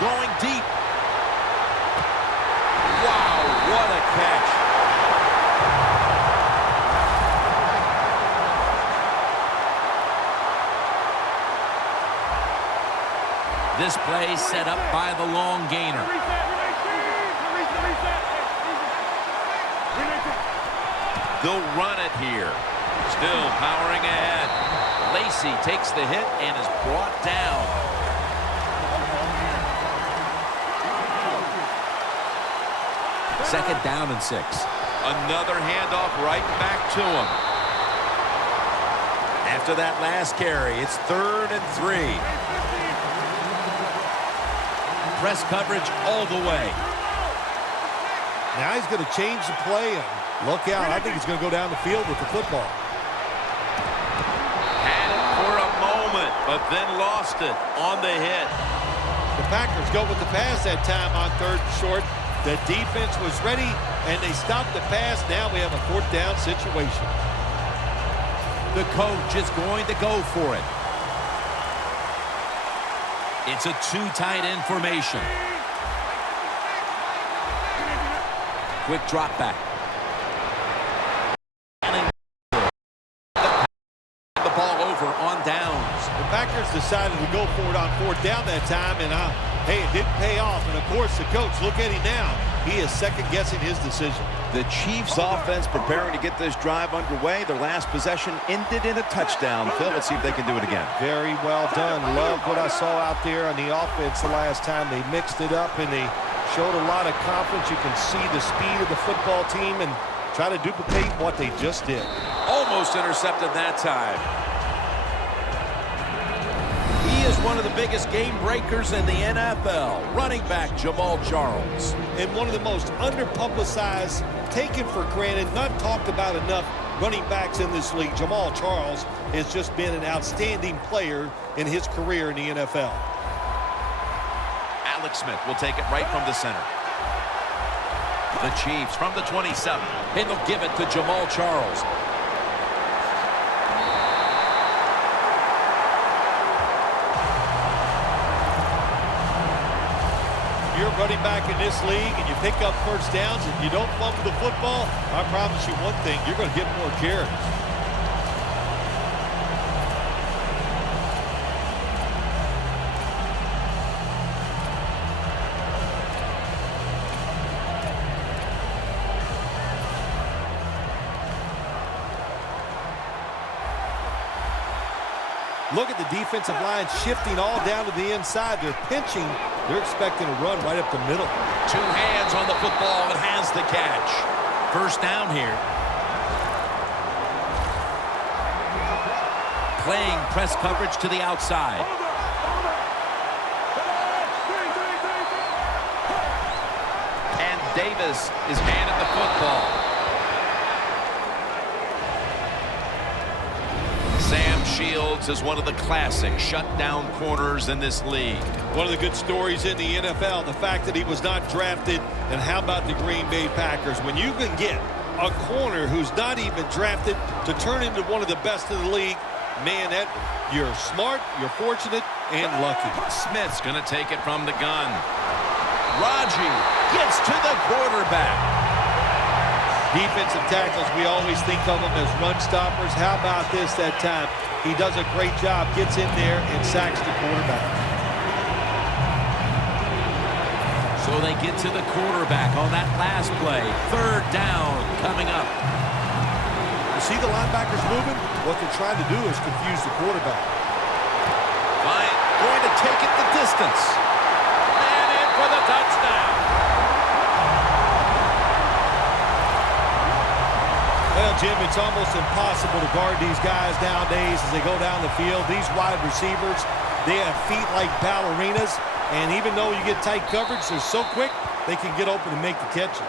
Going deep. Wow, what a catch. This play set up by the long gainer. They'll run it here. Still powering ahead. Lacey takes the hit and is brought down. Second down and 6. Another handoff right back to him. After that last carry, it's 3rd and 3. Press coverage all the way. Now he's going to change the play, and look out. I think he's going to go down the field with the football. Had it for a moment, but then lost it on the hit. The Packers go with the pass that time on 3rd and short. The defense was ready, and they stopped the pass. Now we have a 4th down situation. The coach is going to go for it. It's a 2 tight end formation. Quick drop back. The ball over on downs. The Packers decided to go for it on 4th down that time, and hey, it didn't pay off. And of course, the coach, look at him now. He is second-guessing his decision. The Chiefs offense preparing to get this drive underway. Their last possession ended in a touchdown. Phil, let's see if they can do it again. Very well done. Love what I saw out there on the offense the last time. They mixed it up, and they showed a lot of confidence. You can see the speed of the football team and try to duplicate what they just did. Almost intercepted that time. He is one of the biggest game breakers in the NFL. Running back Jamal Charles. And one of the most underpublicized, taken for granted, not talked about enough running backs in this league. Jamal Charles has just been an outstanding player in his career in the NFL. Alex Smith will take it right from the center. The Chiefs from the 27. And they'll give it to Jamal Charles. You're running back in this league and you pick up 1st downs and you don't fumble the football, I promise you one thing, you're going to get more carries. Look at the defensive line shifting all down to the inside. They're pinching. They're expecting a run right up the middle. 2 hands on the football and has the catch. 1st down here. Playing press coverage to the outside. And Davis is handed the football. Sam Shields is one of the classic shutdown corners in this league. One of the good stories in the NFL, the fact that he was not drafted. And how about the Green Bay Packers? When you can get a corner who's not even drafted to turn into one of the best in the league, man, that you're smart, you're fortunate, and lucky. Smith's going to take it from the gun. Raji gets to the quarterback. Defensive tackles, we always think of them as run stoppers. How about this that time? He does a great job, gets in there and sacks the quarterback. So they get to the quarterback on that last play. Third down coming up. You see the linebackers moving? What they're trying to do is confuse the quarterback. Bryant going to take it the distance. And in for the touchdown. Well, Jim, it's almost impossible to guard these guys nowadays as they go down the field. These wide receivers, they have feet like ballerinas. And even though you get tight coverage, they're so quick, they can get open and make the catches.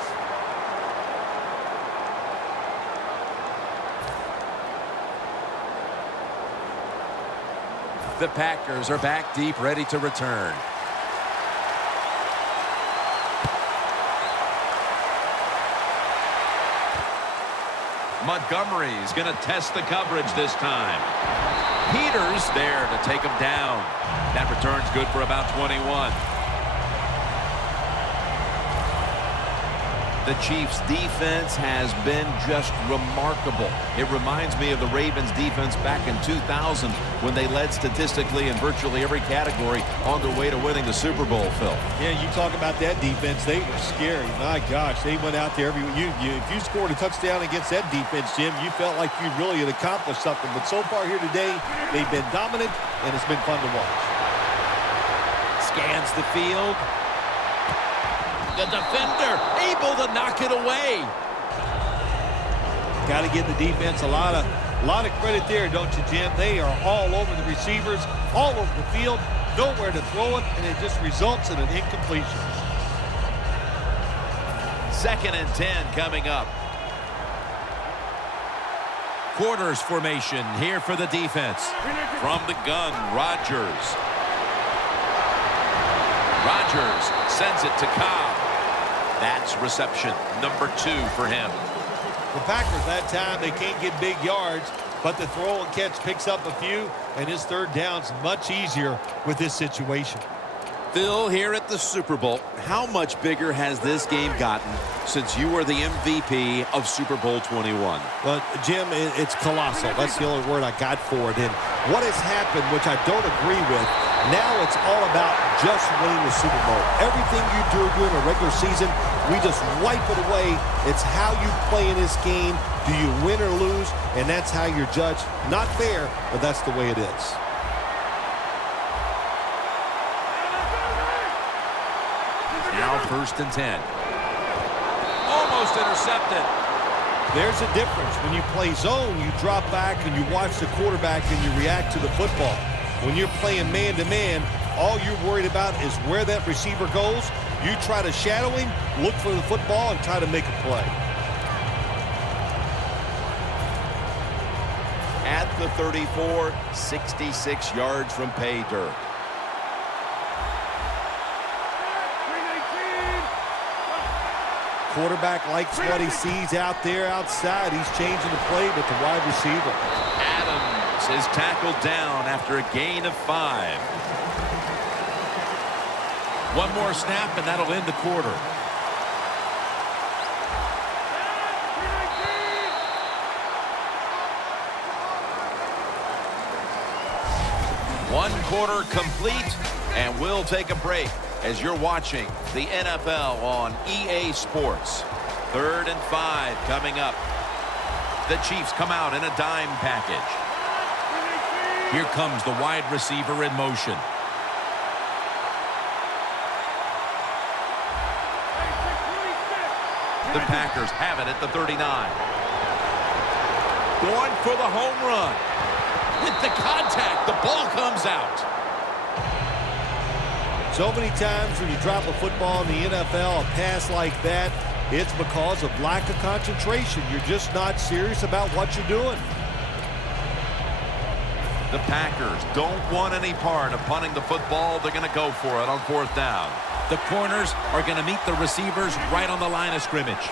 The Packers are back deep, ready to return. Montgomery's going to test the coverage this time. Peters there to take him down. That return's good for about 21. The Chiefs' defense has been just remarkable. It reminds me of the Ravens' defense back in 2000 when they led statistically in virtually every category on their way to winning the Super Bowl, Phil. Yeah, you talk about that defense. They were scary. My gosh, they went out there. If you scored a touchdown against that defense, Jim, you felt like you really had accomplished something. But so far here today, they've been dominant, and it's been fun to watch. Scans the field. The defender able to knock it away. Got to give the defense a lot of credit there, don't you, Jim? They are all over the receivers, all over the field, nowhere to throw it, and it just results in an incompletion. 2nd and 10 coming up. Quarters formation here for the defense. From the gun, Rodgers. Rodgers sends it to Cobb. That's reception number 2 for him. The Packers that time, they can't get big yards, but the throw and catch picks up a few, and his third down's much easier with this situation. Phil, here at the Super Bowl, how much bigger has this game gotten since you were the MVP of Super Bowl 21? Well, Jim, it's colossal. That's the only word I got for it. And what has happened, which I don't agree with, now it's all about just winning the Super Bowl. Everything you do during a regular season, we just wipe it away. It's how you play in this game. Do you win or lose? And that's how you're judged. Not fair, but that's the way it is. Now 1st and 10. Almost intercepted. There's a difference. When you play zone, you drop back and you watch the quarterback and you react to the football. When you're playing man-to-man, all you're worried about is where that receiver goes. You try to shadow him, look for the football, and try to make a play. At the 34, 66 yards from pay dirt. Quarterback likes what he sees out there outside. He's changing the play with the wide receiver. Adams is tackled down after a gain of 5. One more snap, and that'll end the quarter. One quarter complete, and we'll take a break as you're watching the NFL on EA Sports. 3rd and 5 coming up. The Chiefs come out in a dime package. Here comes the wide receiver in motion. The Packers have it at the 39. Going for the home run. With the contact, the ball comes out. So many times when you drop a football in the NFL, a pass like that, it's because of lack of concentration. You're just not serious about what you're doing. The Packers don't want any part of punting the football. They're going to go for it on 4th down. The corners are going to meet the receivers right on the line of scrimmage.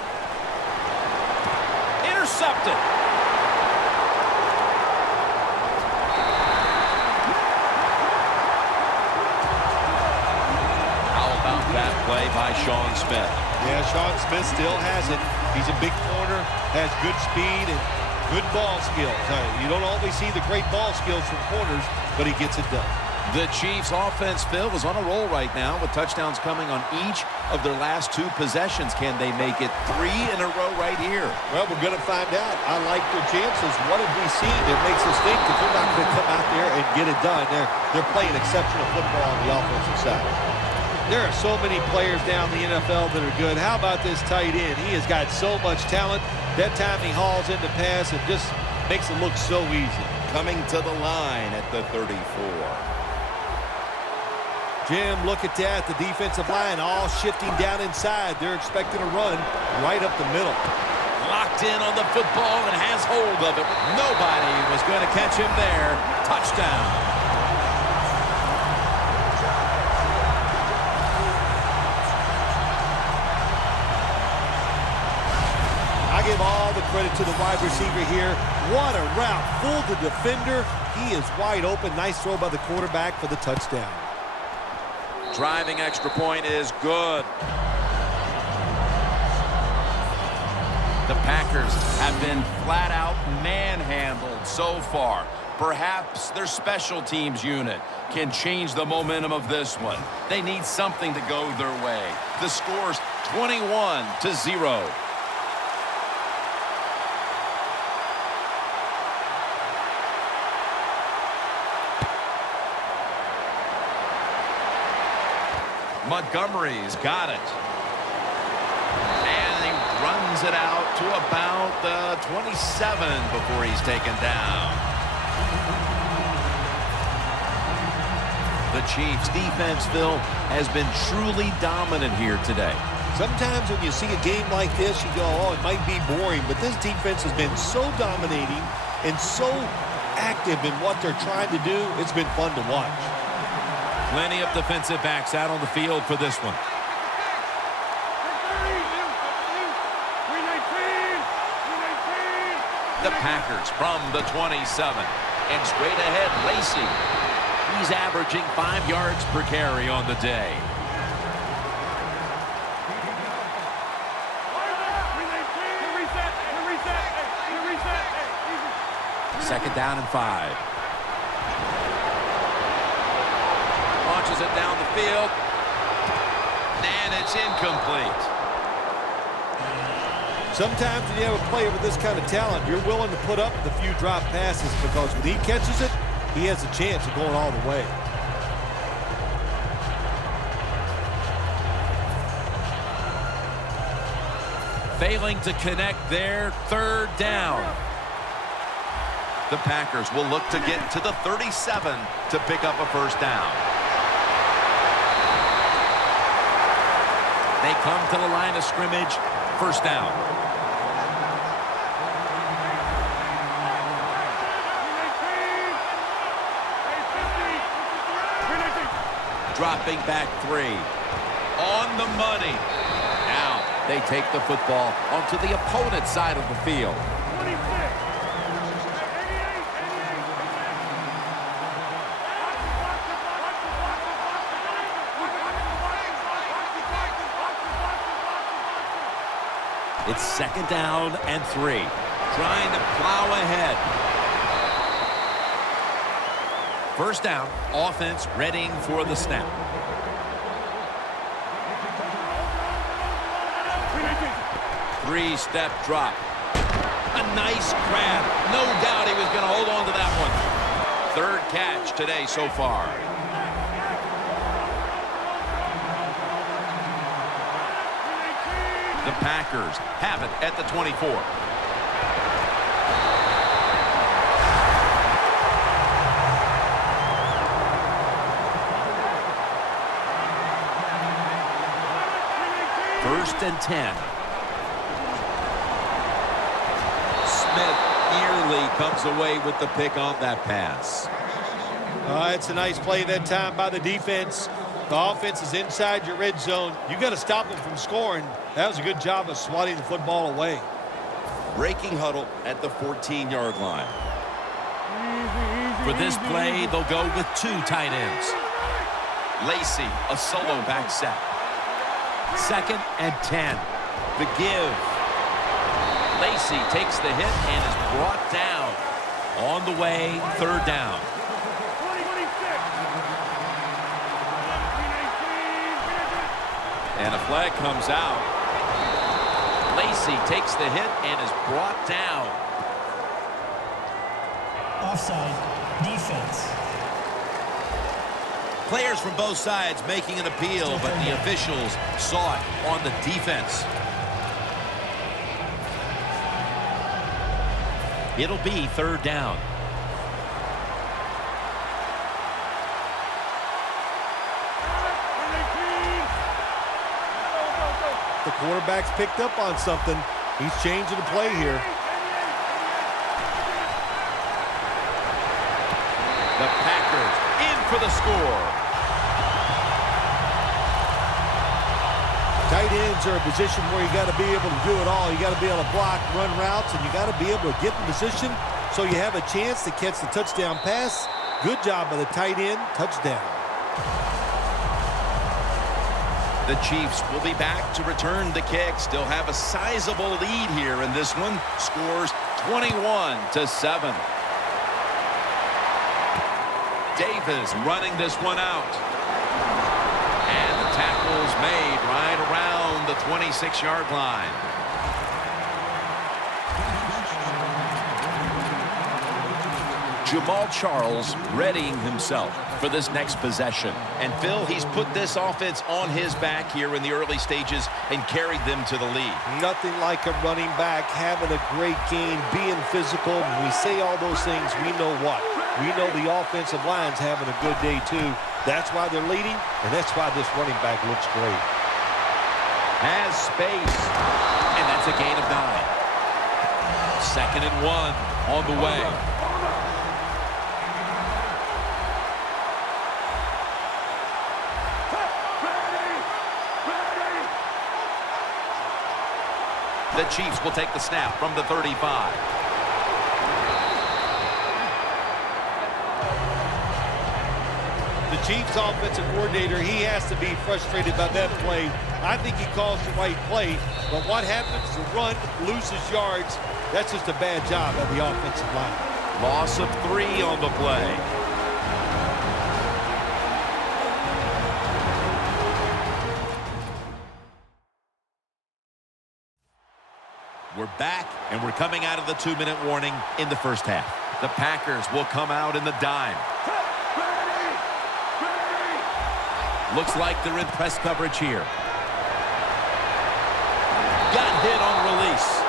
Intercepted. play by Sean Smith. Yeah, Sean Smith still has it. He's a big corner, has good speed and good ball skills. You don't always see the great ball skills from corners, but he gets it done. The Chiefs offense, Phil, is on a roll right now with touchdowns coming on each of their last 2 possessions. Can they make it 3 in a row right here? Well, we're going to find out. I like their chances. What have we seen that makes us think that they're not going to come out there and get it done? They're playing exceptional football on the offensive side. There are so many players down the NFL that are good. How about this tight end? He has got so much talent. That time he hauls in the pass, it just makes it look so easy. Coming to the line at the 34. Jim, look at that. The defensive line all shifting down inside. They're expecting a run right up the middle. Locked in on the football and has hold of it. Nobody was going to catch him there. Touchdown. I give all the credit to the wide receiver here. What a route. Fooled the defender. He is wide open. Nice throw by the quarterback for the touchdown. Driving extra point is good. The Packers have been flat out manhandled so far. Perhaps their special teams unit can change the momentum of this one. They need something to go their way. The score's 21-0. Montgomery's got it. And he runs it out to about the 27 before he's taken down. The Chiefs' defense, Phil, has been truly dominant here today. Sometimes when you see a game like this, you go, oh, it might be boring. But this defense has been so dominating and so active in what they're trying to do. It's been fun to watch. Plenty of defensive backs out on the field for this one. The Packers from the 27. And straight ahead, Lacy. He's averaging 5 yards per carry on the day. Second down and 5. Launches it down the field. And it's incomplete. Sometimes when you have a player with this kind of talent, you're willing to put up with a few drop passes because when he catches it, he has a chance of going all the way. Failing to connect there, third down. The Packers will look to get to the 37 to pick up a first down. They come to the line of scrimmage, first down. Dropping back 3. On the money. Now they take the football onto the opponent's side of the field. It's second down and 3. Trying to plow ahead. First down, offense readying for the snap. Three-step drop. A nice grab. No doubt he was going to hold on to that one. Third catch today so far. The Packers have it at the 24. First and 10. Smith nearly comes away with the pick on that pass. It's a nice play that time by the defense. The offense is inside your red zone. You got to stop them from scoring. That was a good job of swatting the football away. Breaking huddle at the 14-yard line. For this play, they'll go with 2 tight ends. Lacy, a solo back set. 2nd and 10. The give. Lacey takes the hit and is brought down. On the way, 3rd down. And a flag comes out. Lacey takes the hit and is brought down. Offside. Defense. Players from both sides making an appeal, but the officials saw it on the defense. It'll be 3rd down. The quarterback's picked up on something. He's changing the play here. The Packers in for the score. Tight ends are a position where you got to be able to do it all. You got to be able to block, run routes, and you got to be able to get in position so you have a chance to catch the touchdown pass. Good job by the tight end. Touchdown. The Chiefs will be back to return the kick. Still have a sizable lead here in this one. Scores 21-7. Davis running this one out. And the tackle's made right around the 26-yard line. Jamal Charles readying himself for this next possession. And Phil, he's put this offense on his back here in the early stages and carried them to the lead. Nothing like a running back having a great game, being physical. When we say all those things, we know what? We know the offensive line's having a good day too. That's why they're leading, and that's why this running back looks great. Has space, and that's a gain of 9. 2nd and 1 on the way. The Chiefs will take the snap from the 35. The Chiefs offensive coordinator, he has to be frustrated by that play. I think he calls the right play, but what happens? The run loses yards. That's just a bad job by the offensive line. Loss of 3 on the play. We're back, and we're coming out of the 2-minute warning in the first half. The Packers will come out in the dime. Looks like they're in press coverage here. Got hit on release.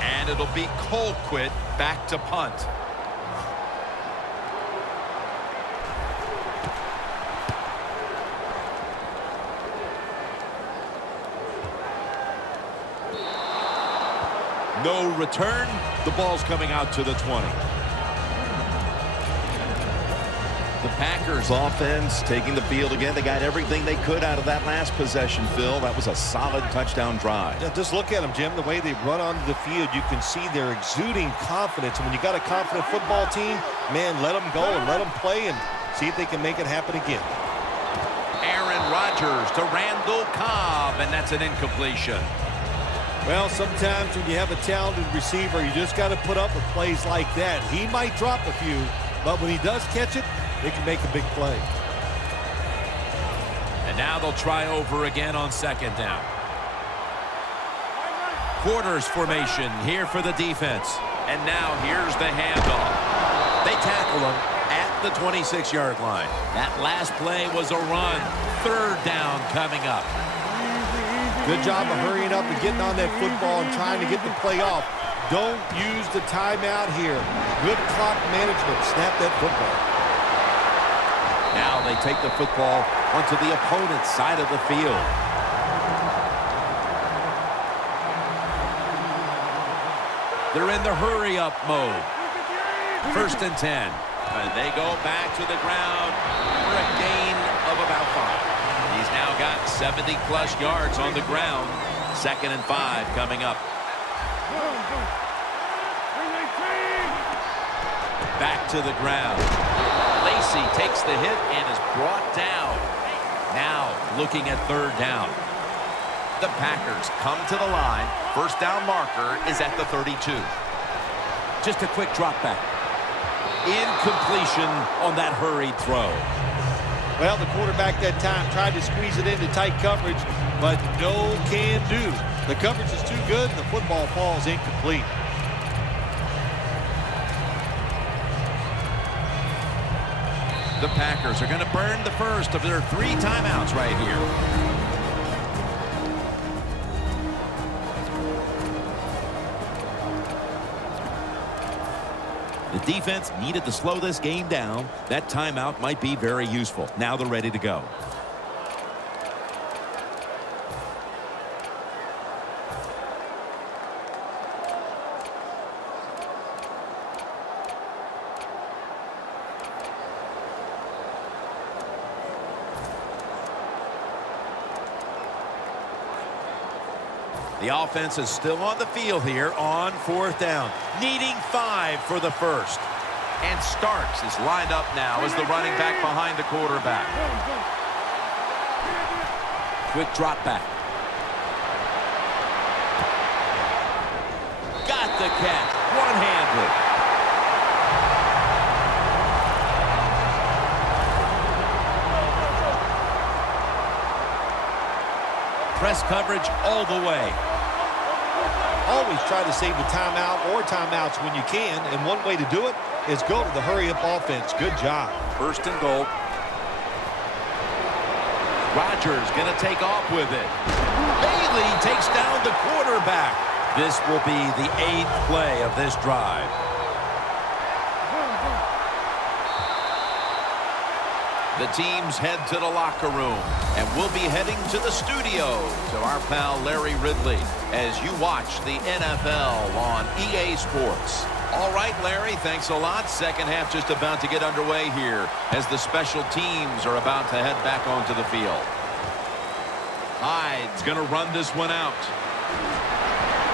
And it'll be Colquitt back to punt. No return. The ball's coming out to the 20. The Packers offense taking the field again. They got everything they could out of that last possession, Phil. That was a solid touchdown drive. Yeah, just look at them, Jim. The way they run onto the field, you can see they're exuding confidence. And when you got a confident football team, man, let them go and let them play and see if they can make it happen again. Aaron Rodgers to Randall Cobb, and that's an incompletion. Well, sometimes when you have a talented receiver, you just got to put up with plays like that. He might drop a few, but when he does catch it, they can make a big play. And now they'll try over again on 2nd down. Quarters formation here for the defense. And now here's the handoff. They tackle him at the 26-yard line. That last play was a run. 3rd down coming up. Good job of hurrying up and getting on that football and trying to get the play off. Don't use the timeout here. Good clock management. Snap that football. Now they take the football onto the opponent's side of the field. They're in the hurry-up mode. 1st and 10. And they go back to the ground for a gain of about 5. He's now got 70-plus yards on the ground. 2nd and 5 coming up. Back to the ground. Lacey takes the hit and is brought down. Now looking at 3rd down. The Packers come to the line. 1st down marker is at the 32. Just a quick drop back. Incompletion on that hurried throw. Well, the quarterback that time tried to squeeze it into tight coverage, but no can do. The coverage is too good, and the football falls incomplete. The Packers are going to burn the first of their 3 timeouts right here. The defense needed to slow this game down. That timeout might be very useful. Now they're ready to go. The offense is still on the field here on 4th down, needing 5 for the first. And Starks is lined up now as the running back behind the quarterback. Quick drop back. Got the catch, one-handed. Press coverage all the way. Always try to save the timeout or timeouts when you can, and one way to do it is go to the hurry-up offense. Good job. 1st and goal. Rodgers going to take off with it. Bailey takes down the quarterback. This will be the 8th play of this drive. The teams head to the locker room, and we'll be heading to the studio to our pal Larry Ridley as you watch the NFL on EA Sports. All right, Larry, thanks a lot. 2nd half just about to get underway here as the special teams are about to head back onto the field. Hyde's going to run this one out.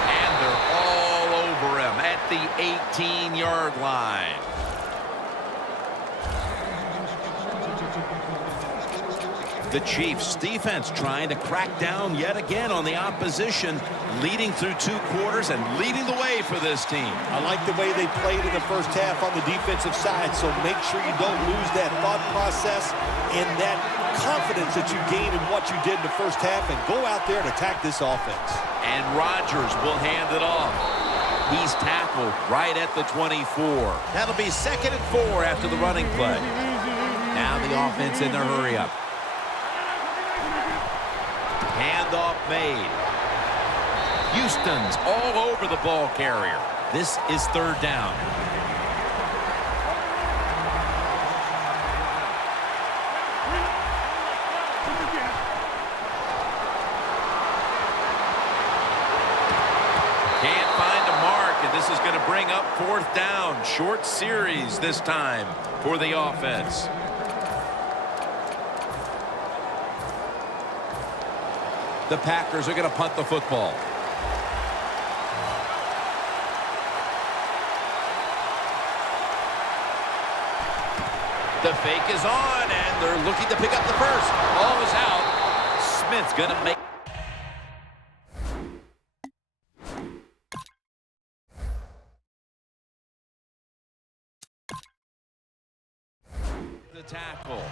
And they're all over him at the 18-yard line. The Chiefs defense trying to crack down yet again on the opposition, leading through 2 quarters and leading the way for this team. I like the way they played in the first half on the defensive side, so make sure you don't lose that thought process and that confidence that you gained in what you did in the first half, and go out there and attack this offense. And Rodgers will hand it off. He's tackled right at the 24. That'll be 2nd and 4 after the running play. Now the offense in their hurry-up. Handoff made. Houston's all over the ball carrier. This is 3rd down. Can't find a mark, and this is going to bring up 4th down. Short series this time for the offense. The Packers are going to punt the football. The fake is on, and they're looking to pick up the first. Ball is out. Smith's going to make the tackle.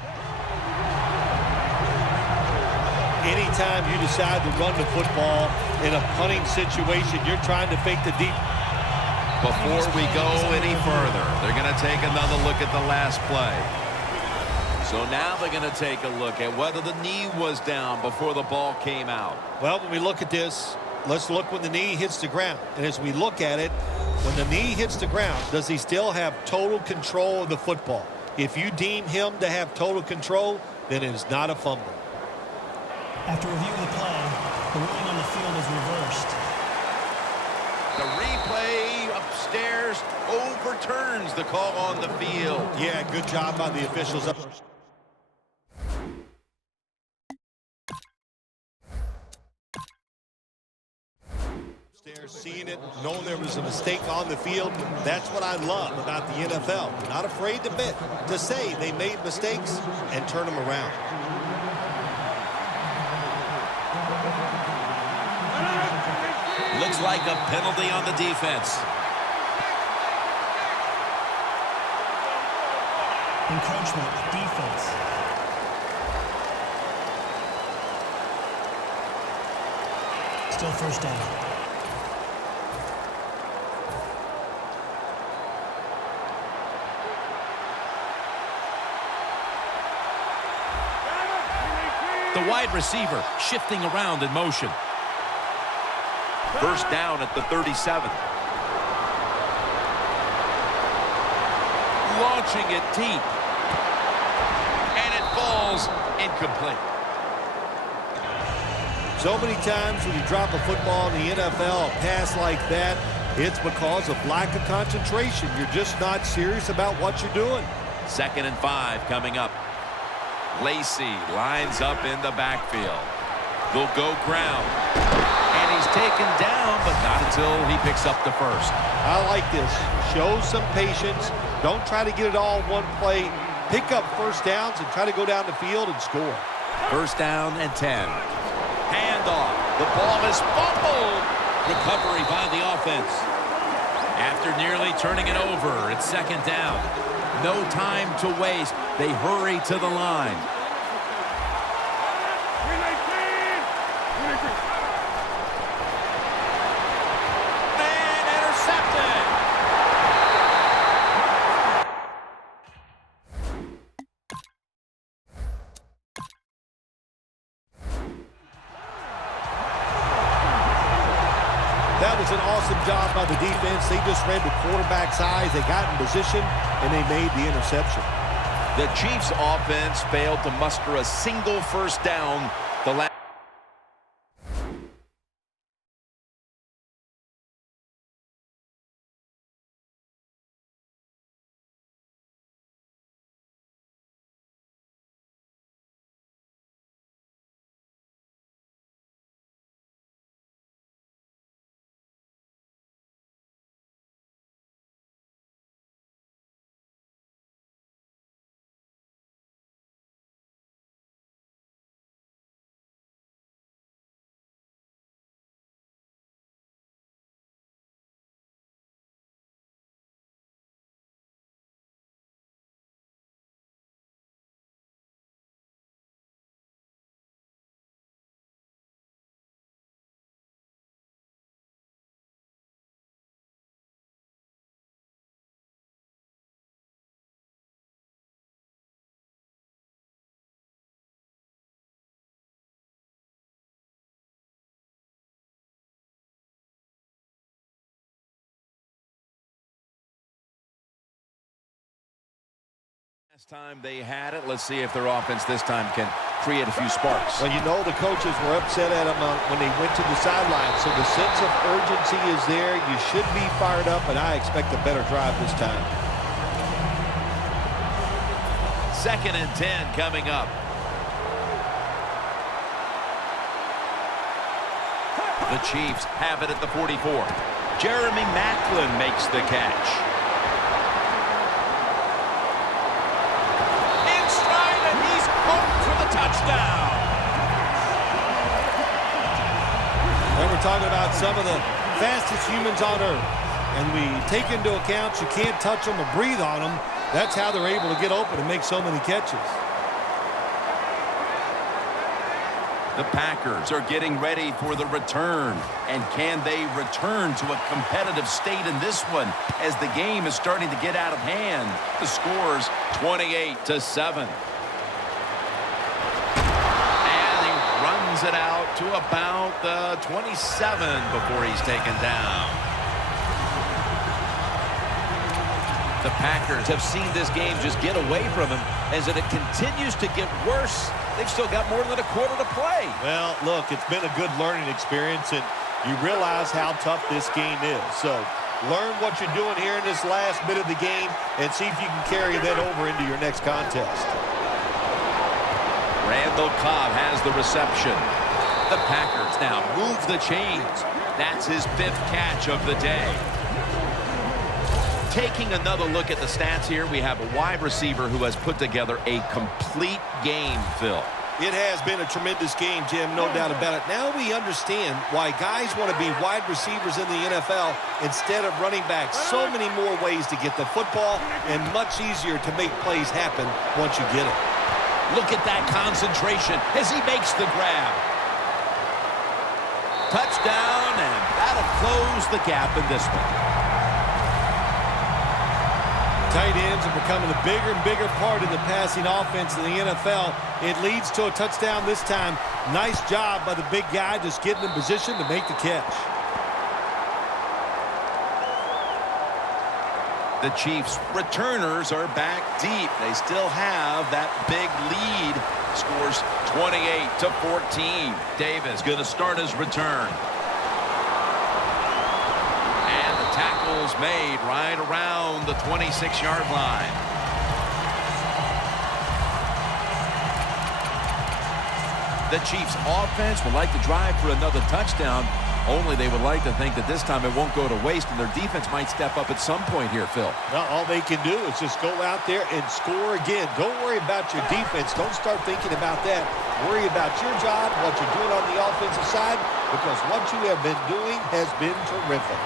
Anytime you decide to run the football in a punting situation, you're trying to fake the deep. Before we go any further, they're going to take another look at the last play. So now they're going to take a look at whether the knee was down before the ball came out. Well, when we look at this, let's look when the knee hits the ground. And as we look at it, when the knee hits the ground, does he still have total control of the football? If you deem him to have total control, then it is not a fumble. After reviewing the play, the ruling on the field is reversed. The replay upstairs overturns the call on the field. Yeah, good job by the officials. there, seeing it, knowing there was a mistake on the field. That's what I love about the NFL. They're not afraid to admit, to say they made mistakes and turn them around. Looks like a penalty on the defense. Encroachment, defense. Still first down. The wide receiver shifting around in motion. First down at the 37. Launching it deep. And it falls incomplete. So many times when you drop a football in the NFL, a pass like that, it's because of lack of concentration. You're just not serious about what you're doing. 2nd and 5 coming up. Lacey lines up in the backfield. They'll go ground. And he's taken down, but not until he picks up the first. I like this. Show some patience. Don't try to get it all in one play. Pick up first downs and try to go down the field and score. 1st down and 10. Handoff. The ball is fumbled. Recovery by the offense. After nearly turning it over, it's 2nd down. No time to waste. They hurry to the line. And intercepted. That was an awesome job by the defense. They just read the quarterback's eyes. They got in position, and they made the interception. The Chiefs offense failed to muster a single first down the last. Last time they had it, let's see if their offense this time can create a few sparks. Well, you know the coaches were upset at them when they went to the sideline, so the sense of urgency is there. You should be fired up, and I expect a better drive this time. 2nd and 10 coming up. The Chiefs have it at the 44. Jeremy Maclin makes the catch. Touchdown. And we're talking about some of the fastest humans on earth. And we take into account you can't touch them or breathe on them. That's how they're able to get open and make so many catches. The Packers are getting ready for the return. And can they return to a competitive state in this one as the game is starting to get out of hand? The score's 28-7. It out to about the 27 before he's taken down. The Packers have seen this game just get away from him as it continues to get worse. They've still got more than a quarter to play. Well, look, it's been a good learning experience, and you realize how tough this game is. So learn what you're doing here in this last bit of the game and see if you can carry that over into your next contest. Randall Cobb has the reception. The Packers now move the chains. That's his 5th catch of the day. Taking another look at the stats here, we have a wide receiver who has put together a complete game, Phil. It has been a tremendous game, Jim, no doubt about it. Now we understand why guys want to be wide receivers in the NFL instead of running backs. So many more ways to get the football and much easier to make plays happen once you get it. Look at that concentration as he makes the grab. Touchdown, and that'll close the gap in this one. Tight ends are becoming a bigger and bigger part of the passing offense in the NFL. It leads to a touchdown this time. Nice job by the big guy just getting in position to make the catch. The Chiefs returners are back deep. They still have that big lead. Scores 28-14. Davis going to start his return. And the tackle's made right around the 26-yard line. The Chiefs offense would like to drive for another touchdown, only they would like to think that this time it won't go to waste and their defense might step up at some point here, Phil. Now, all they can do is just go out there and score again. Don't worry about your defense. Don't start thinking about that. Worry about your job, what you're doing on the offensive side, because what you have been doing has been terrific.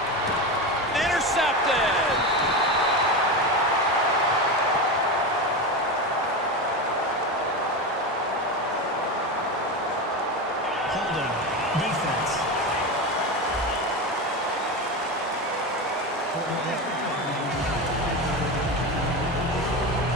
Intercepted! Holding. Defense.